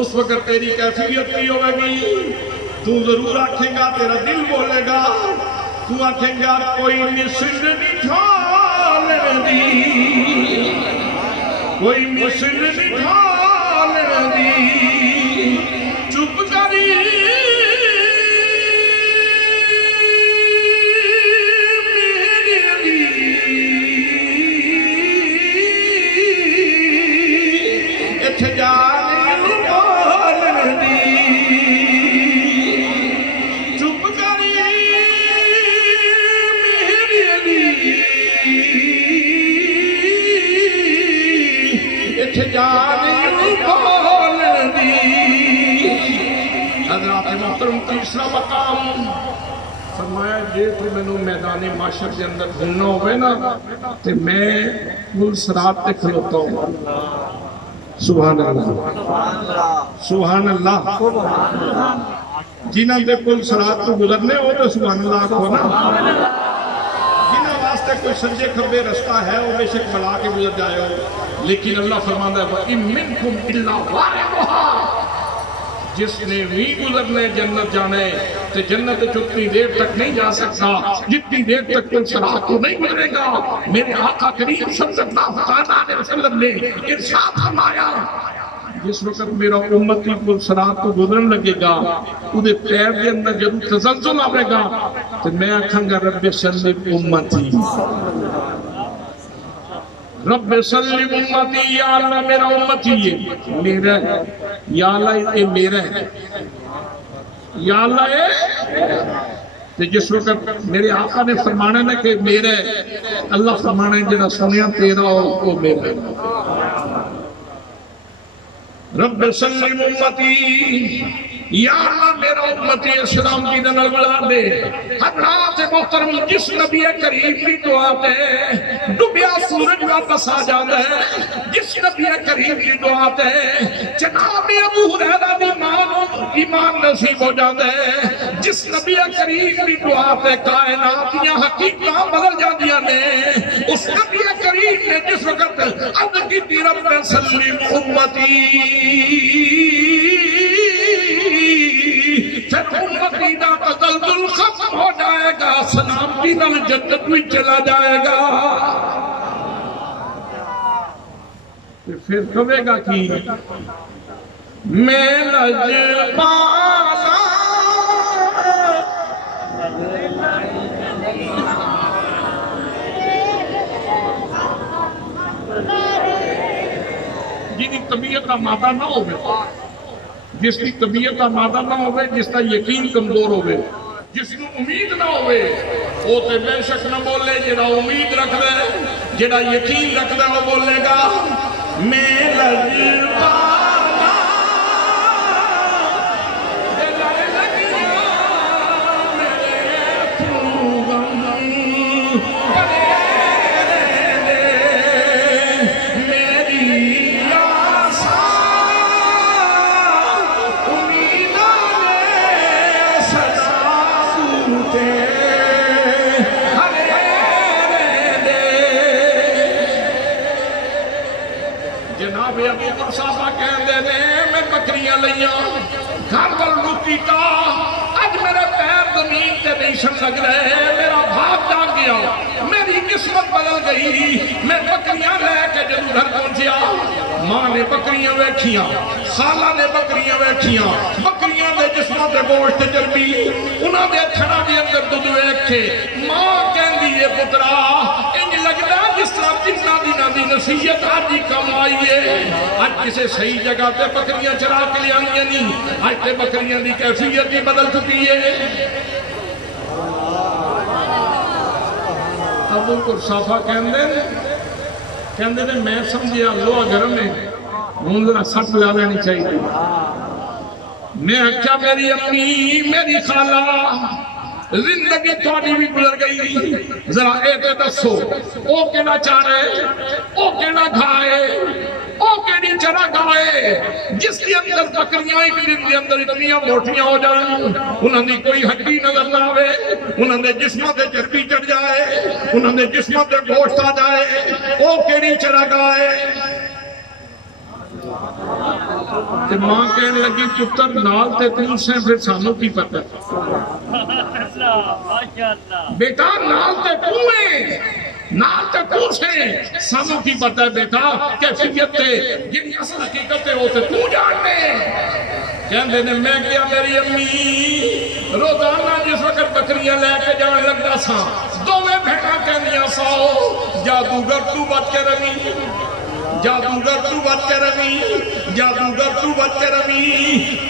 اس وقت تیری کیفیت کی ہوئے گی؟ تو ضرور آکھے گا، تیرا دل بولے گا، تو آکھے گا کوئی مثل نہیں ڈھال دی، کوئی مثل نہیں ڈھال دی، چپ کری حضرات محترم، تیسرا مقام فرمایا جے تو میں میدان معاشر کے اندر گھومنا ہوئے نا تو میں پل صراط تے کھلوتا ہوں۔ سبحان اللہ، سبحان اللہ، جنہاں دے پل صراط تو گزرنے ہو تو سبحان اللہ کو نا، جنہاں واسطے کوئی سجے کھبے رستہ ہے وہ بے شک بلا کے گزر جائے ہو، لیکن اللہ فرماتا ہے وَإِن مِّنْكُمْ إِلَّا وَارِدُهَا، جس نے بھی گزرنے جنت جانے تو جنت جتنی دیر تک نہیں جا سکتا جتنی دیر تک پل صراط کو نہیں گزرے گا۔ میرے آقا کریم صلی اللہ علیہ وسلم نے ارشاد فرمایا جس وقت میرا امتی پل صراط کو گزرن لگے گا، اُدھے پیر کے اندر جب تزلزل آئے گا تو میں آکھاں گا رب سلم امتی، رب سلم امتی، یا اللہ میرا امتی یہ میرا ہے، یا اللہ یہ میرا ہے، یا اللہ یہ، جس وقت میرے آقا نے فرمانا ہے کہ میرا ہے، اللہ فرمانا ہے جنہا سنیا تیرا ہو وہ میرا ہے۔ رب سلم امتی، یا اللہ میرا امتی اسلام کی دنال بلا دے۔ حضرات محترم، جس نبی کریم کی دعا دے ڈوبیا سورج واپس آ جاتا ہے، جس نبی کریم کی دعا دے جناب ابو ہریرہ دی ایمان نصیب ہو جاتا ہے، جس نبی کریم کی دعا دے کائنات یا حقیقت بدل جاندیاں نے۔ اس نبی کریم نے جس وقت عرض کی رب سلم امتی، پھر امتی دا تزلزل ختم ہو جائے گا، سلامتی نال جنت میں چلا جائے گا۔ پھر کہے گا کہ میں لجپالا جنہی طبیعت کا مادہ نہ ہوئے، جس کی طبیعت کا مادہ نہ ہوئے، جس کا یقین کمزور ہوئے، جس کو امید نہ ہوئے، وہ تے بے شک نہ بولے، جڑا امید رکھ دے، جڑا یقین رکھ دے وہ بولے گا میں لجپالا بکریاں لئیاں گھر پر لوٹیتا اج میرے پیر زمین تے نہیں لگ رہے، میرا بھاگ جاگ گیا، میری قسمت بدل گئی۔ میں بکریاں لے کے جدوں گھر پہنچیا، ماں نے بکریاں ویکھیاں، خالہ نے بکریاں ویکھیاں، بکریاں دے جسموں تے گوشت چربی، انہاں دے تھڑاں دے اندر دودھ ویکھ کے ماں کہندی ہے پترا انج لگدا جس طرح جنہ دنوں دی نصیحت آج ہی کم آئی ہے۔ آج کسے صحیح جگہ تے بکریاں چرا کے لے آئیاں نہیں، آج تے بکریاں دی کیفیت ہی بدل چکی ہے۔ ابو قرصافہ کہندے نے میں سمجھیا لوہا گرم ہے، ہوں ذرا سٹ لا لینی چاہیے۔ میں کیا میری امی میری خالہ زندگی تھوڑی بھی گزر گئی، ذرا ایتے دسو او کیڑا چارے، او کیڑا کھائے، او کیڑی چرا گائے جس کے اندر بکریاں ایک دن کے اندر اتنیاں موٹیاں ہو جائیں، انہوں نے کوئی ہڈی نظر نہ آوے، انہوں نے جسموں تے چربی چڑھ جائے، انہوں نے جسموں تے گوشت آ جائے، او کیڑی چرا گائے۔ تے ماں کہنے لگی پتر نال تے تم سے پھر سانو کی پتہ بیٹا، نال تے تمہیں نال تے تم سے سانو کی پتہ ہے بیٹا، کیفیت تے جنہی اصل حقیقت ہے وہ تے تو جاننے۔ کہندے نے میں کیا میری امی روزانہ جس وقت بکریاں لے کے جان لگتا سا، دو میں بھیٹا کہنیاں ساؤ جادوگر تو بچ کے روی، جادوگر تو بچ کے روی، جادوگر تو بچ کے روی۔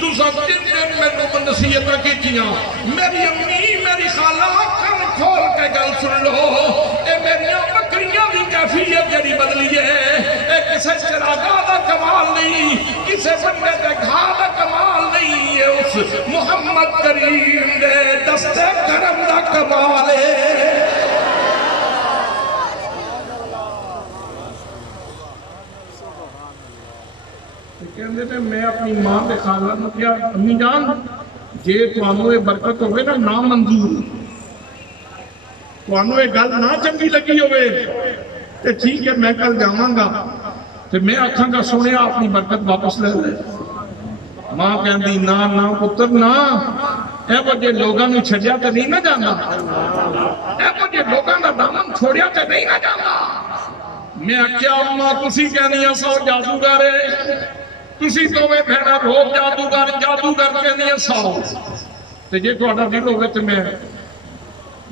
تو سب جن دن میں تو نصیحتہ کی تھیاں، میری امی میری خالہ کن کھول کے گل سن لو، اے میری بکریاں بھی کیفیت جڑی بدلی ہے، اے کسے چراغاں دا کمال نہیں، کسے بندے دے گھا دا کمال نہیں، یہ اس محمد کریم دے دستے کرم دا کمال ہے۔ کہندے نے میں اپنی ماں دے خالہ نو کیا امی جان جے تانوں یہ برکت ہوئے نا نہ منظور، تانوں یہ گل نہ چنگی لگی ہوئے تے ٹھیک ہے میں کل جاواں گا تے میں آکھاں گا سنیا اپنی برکت واپس لے لے۔ ماں کہندی نہ پتر نہ، اے وجہ لوگاں نوں چھڈیا تے نہیں نہ جانا، اے وجہ لوگاں دا دامن چھوڑیا تے نہیں نہ جانا۔ میں کیا اماں تسی کہنیاں سو جادوگر تسی تو میں بھیڑا روب جادوگر کہنیاں سو تے جے تہاڈا دل ہوئے تے میں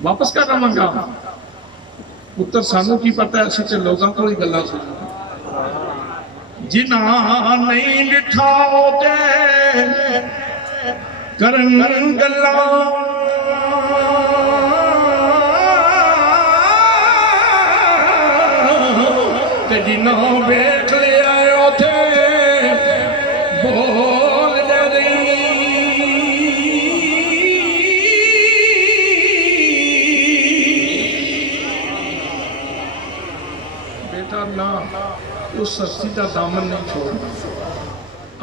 واپس کر رہاں گا۔ پتر سانو کی پتہ ہے اسی تے لوگاں کو ہی گلاں سن جنہاں نہیں ڈٹھا تے کرن گلاں تے جنہاں بیٹھ لے آئے ہوتے بول دے رہی۔ بیٹا نہ اس ہستی کا دامن نہیں چھوڑنا۔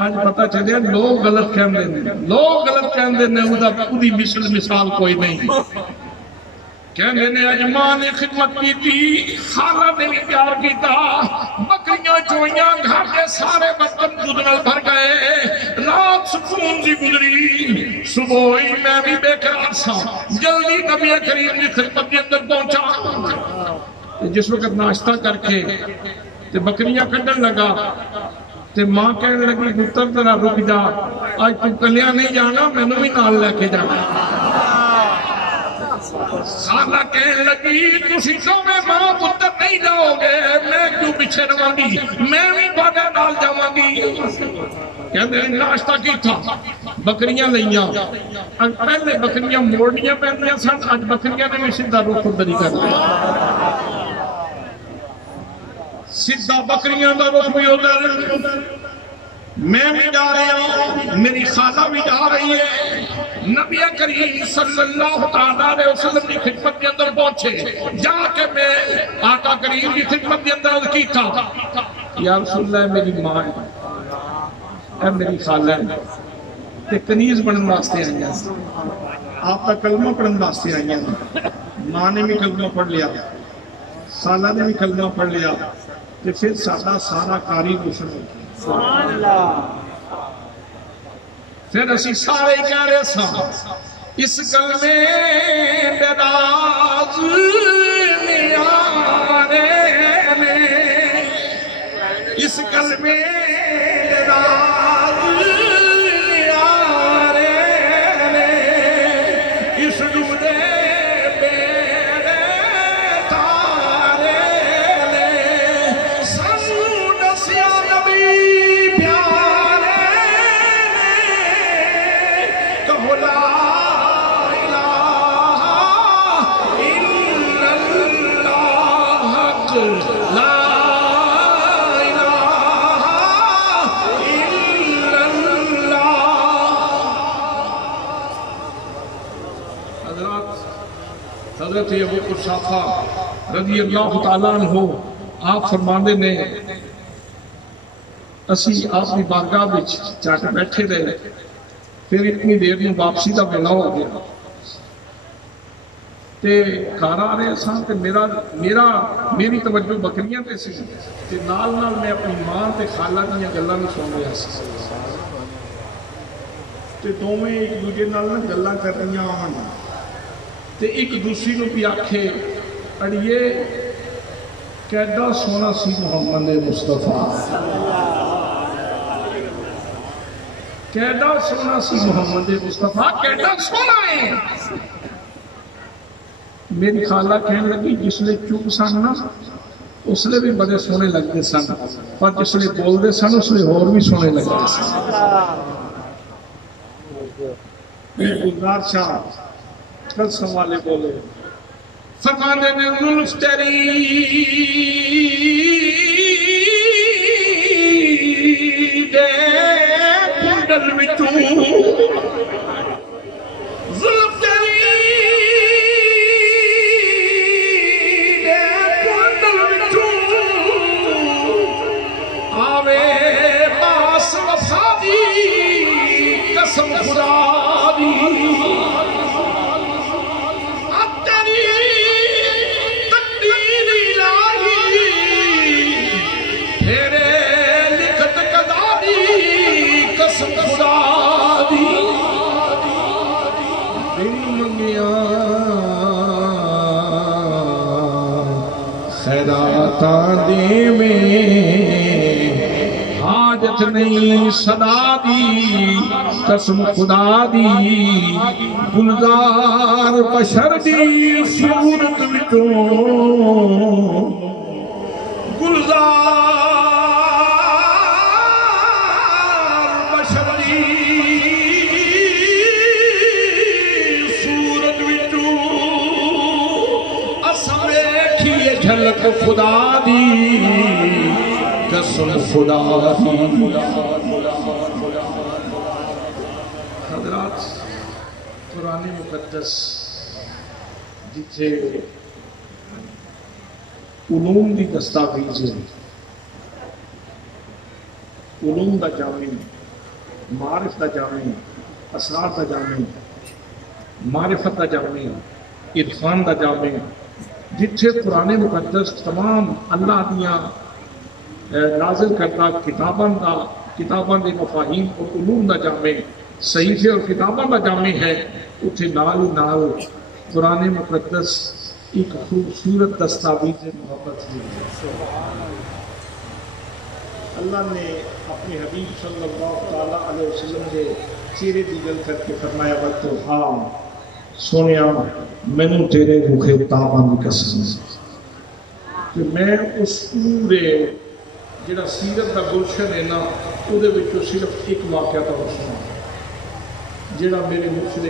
آج پتہ چلے لوگ غلط کہندے نے، لوگ غلط کہندے نے، اودی مثال کوئی نہیں۔ کہندے نے اج ماں نے خدمت کی تھی، خالہ نے بھی پیار کیتا، بکریاں چوئیاں گھر کے سارے برتن دودھ نال بھر گئے، رات سکون دی گزری، صبح ہی میں بھی بے قرار سا، جلدی نبی کریم کی خدمت کے اندر پہنچا۔ جس وقت ناشتہ کر کے تے بکریاں کڈن لگا تے ماں کہنے لگی پتر ذرا رک جا، آج تو کلیاں نہیں جانا، مینوں بھی نال لے کے جانا۔ خالہ کہنے لگی تسی تو میں ماں پتر نہیں جاؤ گے، میں کیوں پیچھے رہانگی میں بھی تواڈے نال جاواںگی کہندے ناشتہ کیتا بکریاں لئیاں پہلے بکریاں موڑنیاں پیندیاں سن اج بکریاں نے بھی سیدھا رخ ادھر ہی کر لیا سیدھا بکریاں دا رخ بھی ادھر میں بھی جا رہا ہوں میری خالہ بھی جا رہی ہے نبی کریم صلی اللہ علیہ وسلم کی خدمت کے اندر پہنچے جا کے میں آقا کریم کی خدمت کے اندر عرض کی تھا یا رسول اللہ میری ماں ہے اے میری خالہ ہے تے کنیز بنن واسطے آئی ہیں آپ کا کلمہ پڑھن واسطے آئی ہیں ماں نے بھی کلمہ پڑھ لیا خالہ نے بھی کلمہ پڑھ لیا تے پھر سارا کاری روشن ہو گیا سبحان اللہ پھر اسی سارے کہہ رہے ساں اس کلمے براز نیارے میں اس کلمے براز نیارے میں اس ڈوبے بیڑے تارے میں سانو دسیا نبی حضرت ابو قحافہ رضی اللہ تعالیٰ عنہ آپ فرماندے نے اسی آپ کی بارگاہ وچ چٹ بیٹھے رہے پھر اتنی دیر میں واپسی کا ویلا ہو گیا تے گھر آ رہے سن تے میری توجہ بکریاں تے سی تے نال میں اپنی ماں تے خالہ دیاں گلاں نوں سن رہا سی تے دوویں ایک دوجے نال گلاں کر رہیاں ہن تے ایک دوسری نو بھی آکھے اڑیے کیڈا سونا سی محمد مصطفیٰ کیڈا سونا سی محمد مصطفیٰ کیڈا سونا ہے میری خالہ کہنے لگی جس لئے چوپ سن نا اس لئے بھی بڑے سونے لگتے سن پر جس لئے بول دے سن اس لئے اور بھی سونے لگتے سن گلزار شاہ کل سوالے بولے فرمانے نے زلف تیری دے کنڈل وچوں زلف تیری دے کنڈل وچوں آوے باس وفا دی قسم خدا دی خیراتاں دے میں حاجت نہیں صدا دی قسم خدا دی گلزار بشر دی صورت وچوں گلزار بشر دی صورت وچوں اساں ویکھیے جھلک خدا دی قسم خدا دی حضرات قرآن مقدس جتھے علوم دی دستاویز ہے علوم دا جامع معرف دا جامع اسرار دا جامع معرفت دا جامع عرفان دا جامع جتھے قرآن مقدس تمام اللہ دیاں نازل کرتا کتاباں دے مفاہیم اور علوم دا جامع صحیفے اور کتاباں دا جامع ہے اتھے نال قرآن مقدس ایک خوبصورت دستاویز محبت دی اللہ نے اپنے حبیب صلی اللہ علیہ وسلم کے چہرے دی گل کر کے فرمایا وقت ہاں سونیا مینوں تیرے مکھے تاباں دی قسم کہ میں اس پورے جڑا سیرت کا گلشن ہے نا وہ صرف ایک واقعہ کا سنا جڑا میرے مرشد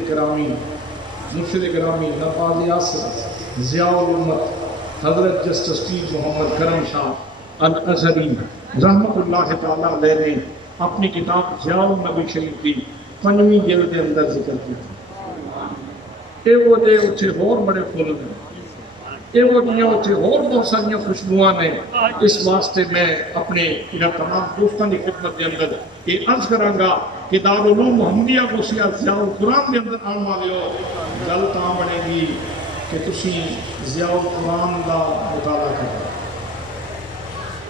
گرامی ناپاز یاسر ضیاء الامت حضرت جسٹس پیر محمد کرم شاہ الازہری رحمت اللہ تعالیٰ علیہ نے اپنی کتاب ضیاء النبی شریف کی 5ویں جلد کے اندر ذکر کیا کہ وہ دے اتنے اور بڑے پھول ہیں یہ وہ اتنے اور بہت ساری خوشبوئیں نے اس واسطے میں اپنے تمام دوستوں کی خدمت کے اندر یہ عرض کراں گا کہ دارالعلوم محمدیہ کوسیہ ضیاء القرآن کے اندر آنے والے ہو گل تاں بنے گی کہ تسی ضیاء القرآن کا مطالعہ کرو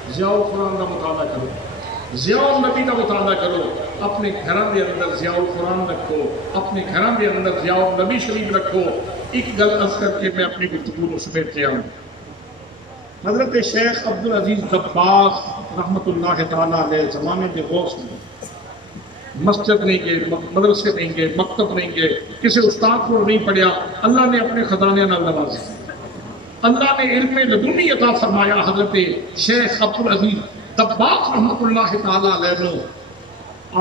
ضیاء القرآن کا مطالعہ کرو ضیاء النبی کا مطالعہ کرو اپنے گھراں دے اندر ضیاء القرآن رکھو اپنے گھراں دے اندر ضیاء النبی شریف رکھو ایک گل عرض کر کے میں اپنی گفتگو کو سمیٹتے آؤں حضرت شیخ عبدالعزیز دباغ رحمت اللہ تعالیٰ علیہ زمانے کے غوث میں مسجد نہیں گئے مدرسے نہیں گئے مکتب نہیں گئے کسی استاد کو نہیں پڑھیا اللہ نے اپنے خزانے نال نوازا اللہ نے علم لدنی عطا فرمایا حضرت شیخ عبدالعزیز دباغ رحمت اللہ تعالیٰ علیہ نے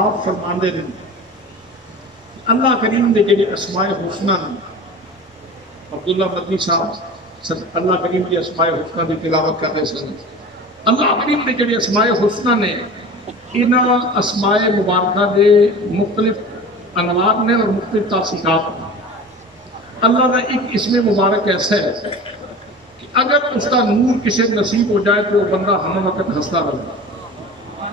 آپ فرماندے ہیں اللہ کریم نے جڑے اسماء حسنہ عبداللہ مدنی صاحب اللہ کریم کی اسماء حسنہ کی تلاوت کر رہے سن اللہ کریم نے جڑے اسماء حسنہ نے ان اسماء مبارکہ دے مختلف انوار نے اور مختلف تاثیرات اللہ کا ایک اسم مبارک ایسا ہے کہ اگر اس کا نور کسی نصیب ہو جائے تو وہ بندہ ہم وقت ہنستا رہے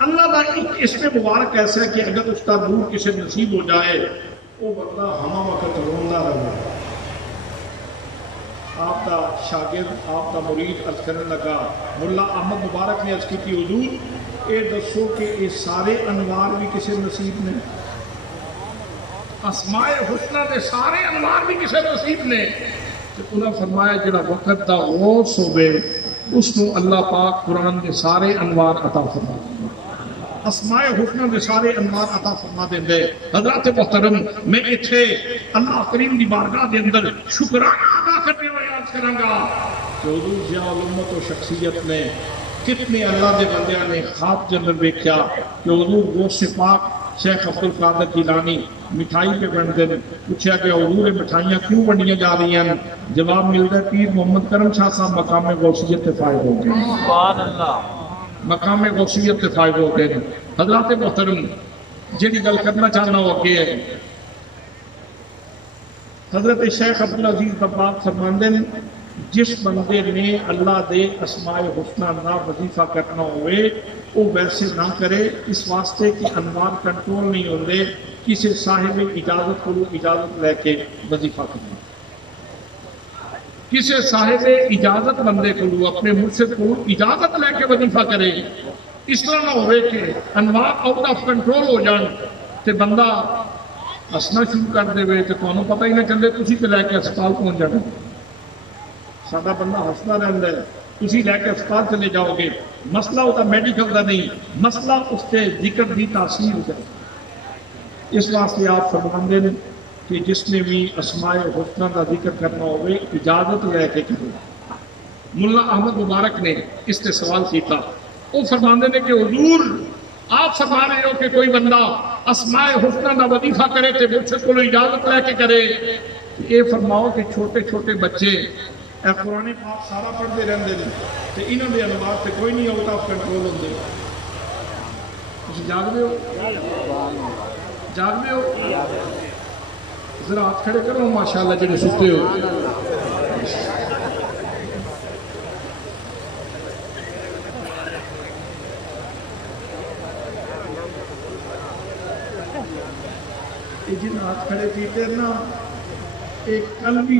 اللہ کا ایک اسم مبارک ایسا ہے کہ اگر اس کا نور کسی نصیب ہو جائے وہ بندہ ہم وقت روندا رہے آپ کا شاگرد آپ کا مرید عرض کرنے لگا ملا احمد مبارک نے عرض کی تھی حضور اے دسو کہ یہ سارے انوار بھی کسی نصیب نے اسماء حسنہ دے سارے انوار بھی کسی نصیب نے تو انہوں نے فرمایا جڑا وقت دا غوث ہوئے اس کو اللہ پاک قرآن کے سارے انوار عطا فرما اسماء حسنہ کے سارے انوار عطا فرما دیں دے حضرات محترم میں اتھے اللہ کریم دی بارگاہ دے اندر شکرانہ ادا کرنے ہوئے یاد کروں گا کہ حضور ضیاء الامت و شخصیت نے کتنے اللہ دے بندیاں نے خواب کے اندر دیکھا کہ حضور غوث پاک شیخ عبدالقادر جیلانی مٹھائی پہ بن دیں پوچھا کہ حضور مٹھائیاں کیوں بنیاں جا رہی ہیں جواب ملتا ہے پیر محمد کرم شاہ صاحب مقام غوثیت سے فائد ہو گئے سبحان اللہ مقام غوثیت سے فائد ہو گئے حضرات محترم جیڑی گل کرنا چاہنا ہو اگے ہے حضرت شیخ عبدالعزیز دباغ فرماندے نے جس بندے نے اللہ دے اسماء حسنہ نہ وظیفہ کرنا ہوئے وہ ویسے نہ کرے اس واسطے کہ انوار کنٹرول نہیں ہوندے کسی صاحب اجازت کو اجازت لے کے وظیفہ کرنا کسی صاحب اجازت بندے کو اپنے مرشد کو اجازت لے کے وظیفہ کرے اس طرح نہ ہوئے کہ انوار آؤٹ آف کنٹرول ہو جان تے بندہ ہسنا شروع کر دے تو تمہیں پتہ ہی نہ چلے تسی تے لے کے ہسپتال پہنچ جانا سادہ بندہ ہستا رہتا ہے تسی لے کے ہسپتال چلے جاؤ گے مسئلہ ہوتا میڈیکل کا نہیں مسئلہ اس کے ذکر کی تاثیر ہو جائے اس واسطے آپ فرماندے ہیں کہ جس نے بھی اسماء حسنہ کا ذکر کرنا ہوئے اجازت لے کے کرے ملا احمد مبارک نے اس سے سوال کیتا وہ فرماندے نے کہ حضور آپ فرما رہے ہو کہ کوئی بندہ اسماء حسنہ کا وظیفہ کرے تو مرشد کو اجازت لے کے کرے یہ فرماؤ کہ چھوٹے چھوٹے بچے قرآن پاک سارا پڑھتے رہتے ہیں تو انہوں نے انوار سے کوئی نہیں آؤٹ آف کنٹرول ہوتے جاگتے ہو جاگتے ہو ذرا ہاتھ کھڑے کرو ماشاءاللہ جڑے ستے ہو یہ جن ہاتھ کھڑے کیتے نا ایک قلبی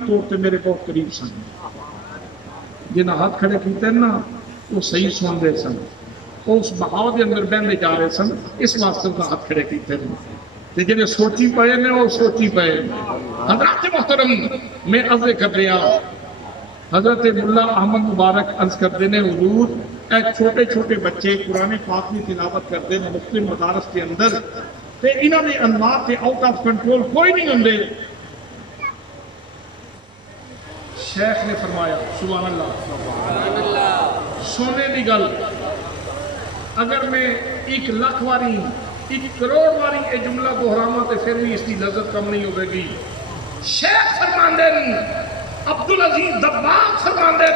طور تے میرے بہت قریب سن جن ہاتھ کھڑے کیتے نا وہ صحیح سن رہے سن وہ اس بہاؤ کے اندر بہنے جا رہے سن اس واسطے کا ہاتھ کھڑے کیتے تے جنہیں سوچی پائے نے وہ سوچی پائے حضرات محترم میں عرض کر رہا حضرت ملا احمد مبارک عرض کرتے ہیں حضور اے چھوٹے چھوٹے بچے قرآن پاک کی تلاوت کرتے ہیں مسلم مدارس کے اندر تے انہوں نے انوار سے آؤٹ آف کنٹرول کوئی نہیں ہوندے شیخ نے فرمایا سبحان اللہ سونے دی گل اگر میں 1 لاکھ واری 1 کروڑ واری یہ جملہ دہراواں تے پھر بھی اس کی لذت کم نہیں ہوے گی. شیخ فرماندے عبدالعزیز دباغ فرماندے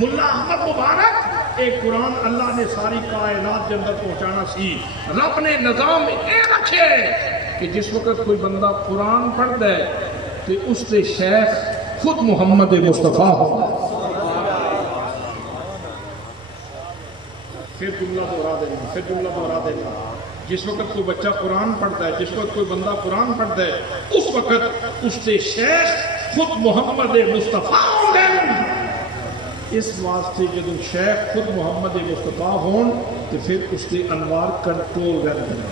ملا احمد مبارک اے قرآن اللہ نے ساری کائنات کے اندر پہنچانا سی. رب نے نظام اے رکھے کہ جس وقت کوئی بندہ قرآن پڑھتا ہے تو اس کے شیخ خود محمد مصطفیٰ ہو. پھر جملہ دوہرا دینا جس وقت کوئی بچہ قرآن پڑھتا ہے جس وقت کوئی بندہ قرآن پڑھتا ہے اس وقت اس کے شیخ خود محمد مصطفیٰ ہوندے. اس واسطے جب شیخ خود محمد مصطفیٰ ہون تو پھر اس کے انوار کنٹرول رہتے ہیں.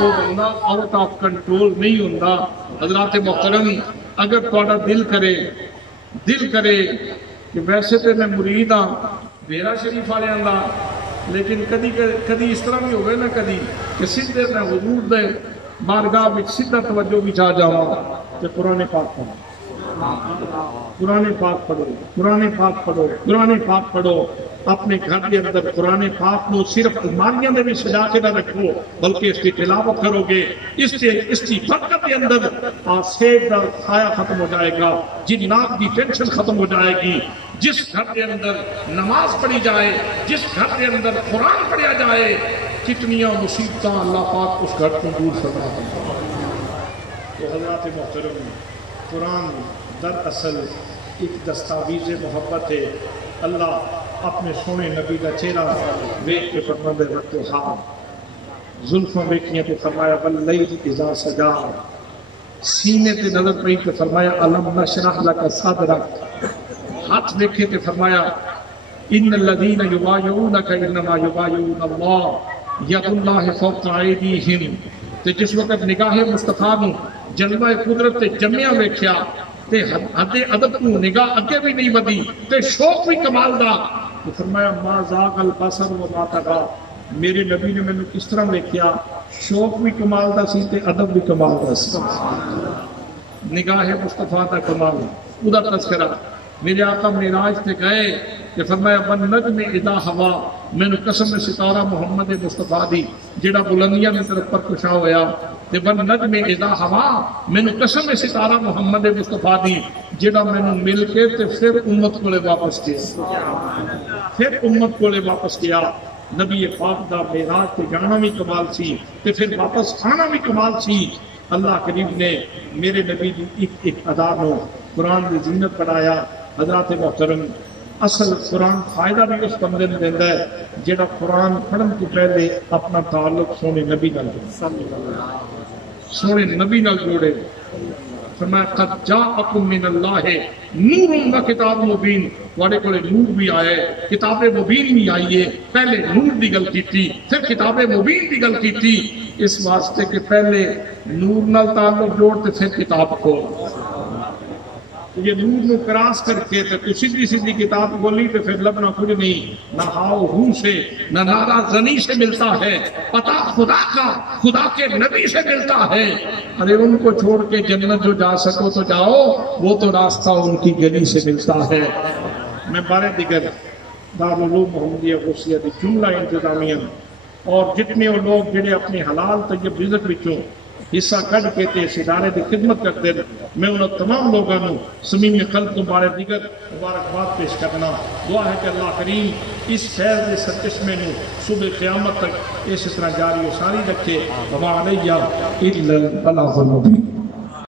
وہ بندہ آؤٹ آف کنٹرول نہیں ہوتا. حضرات محترم اگر تھوڑا دل کرے کہ ویسے تو میں مرید ہاں ڈیرا شریف والوں کا لیکن کدی اس طرح بھی ہوئے نا کدی کہ سیدھے میں حضور دے بارگاہ میں سیدھا توجہ بھی آ جاواں کہ قرآن پاک پڑھو اپنے گھر کے اندر قرآن پاک کو صرف الماریاں میں بھی سجا کے نہ رکھو بلکہ اس کی تلاوت کرو گے. اس کی برکت کے اندر آسیب کا سایہ ختم ہو جائے گا, جنات کی ٹینشن ختم ہو جائے گی. جس گھر کے اندر نماز پڑھی جائے جس گھر کے اندر قرآن پڑھا جائے کتنیاں مصیبتیں اللہ پاک اس گھر کو دور فرما دیتا ہے. تو حضرات محترم قرآن دراصل ایک دستاویز محبت ہے. اللہ اپنے سونے نبی کا چہرہ دیکھ کے فرماندے رکھتے ہاں زلفاں ویکھیاں تو فرمایا واللیل اذا سجا, سینے تے نظر پئی تو فرمایا الم نشرح لک صدرک, ہاتھ دیکھے تو فرمایا ان الذین یبایعونک انما یبایعون اللہ ید اللہ فوق ایدیہم. تے جس وقت نگاہ مصطفیٰ نو جلوہ قدرت تے جمعیاں ویکھیا تے حد ادب کو نگاہ اگے بھی نہیں بدی تے شوق بھی کمال دا تو فرمایا ما زاغ البصر وما طغى. میرے نبی نے مینوں کس طرح ویکھیا شوق بھی کمال دا سی تے ادب بھی کمال دا سی. نگاہ مصطفیٰ دا کمال ادا تذکرہ. میرے آقا معراج تے گئے کہ فرمایا بن نجم اذا ہوا, مینوں قسم ستارہ محمد مصطفیٰ دی جڑا بلندیاں کی طرف پر کشا ہویا تے بن نجم اذا ہوا, مینوں قسم ستارہ محمد مصطفیٰ دی جڑا مینوں مل کے تے پھر امت کولے واپس گیا. نبی پاک دا معراج تے جانا بھی کمال سی تے پھر واپس آنا بھی کمال سی. اللہ کریم نے میرے نبی دی ایک ادا نو قرآن کی زینت بڑھایا. حضرات محترم اصل قرآن فائدہ بھی اس بندے نے دینا ہے جہاں قرآن پڑھن تو پہلے اپنا تعلق سونے نبی نال جوڑے. فرمایا قد جاءکم من اللہ نور و کتاب مبین, تواڈے کولے نور بھی آئے کتاب مبین بھی آئی ہے. پہلے نور دی گل کیتی پھر کتاب مبین دی گل کیتی اس واسطے کہ پہلے نور نال تعلق جوڑ تے پھر کتاب کو. یہ نور نو کراس کر کے تو سیدھی کتاب بولی تو پھر لبنا کچھ نہیں, نہ ہاؤ ہوں سے نہ نارا زنی سے ملتا ہے, پتہ خدا کا خدا کے نبی سے ملتا ہے. ارے ان کو چھوڑ کے جنت جو جا سکو تو جاؤ, وہ تو راستہ ان کی گلی سے ملتا ہے. میں بارے دیگر دارالعلوم محمدیہ غوثیہ دی جملہ انتظامیہ اور جتنے وہ لوگ جڑے اپنے حلال طیب رزق وچوں حصہ کٹ کے تے اس ادارے کی خدمت کرتے ہیں, میں ان تمام لوگوں کو صمیم قلب تو بارے دیگر مبارکباد پیش کرنا. دعا ہے کہ اللہ کریم اس خیر دے سرچشمے نو صبح قیامت تک اس طرح جاری و ساری رکھے. وما علیہ الا البلاغ المبین.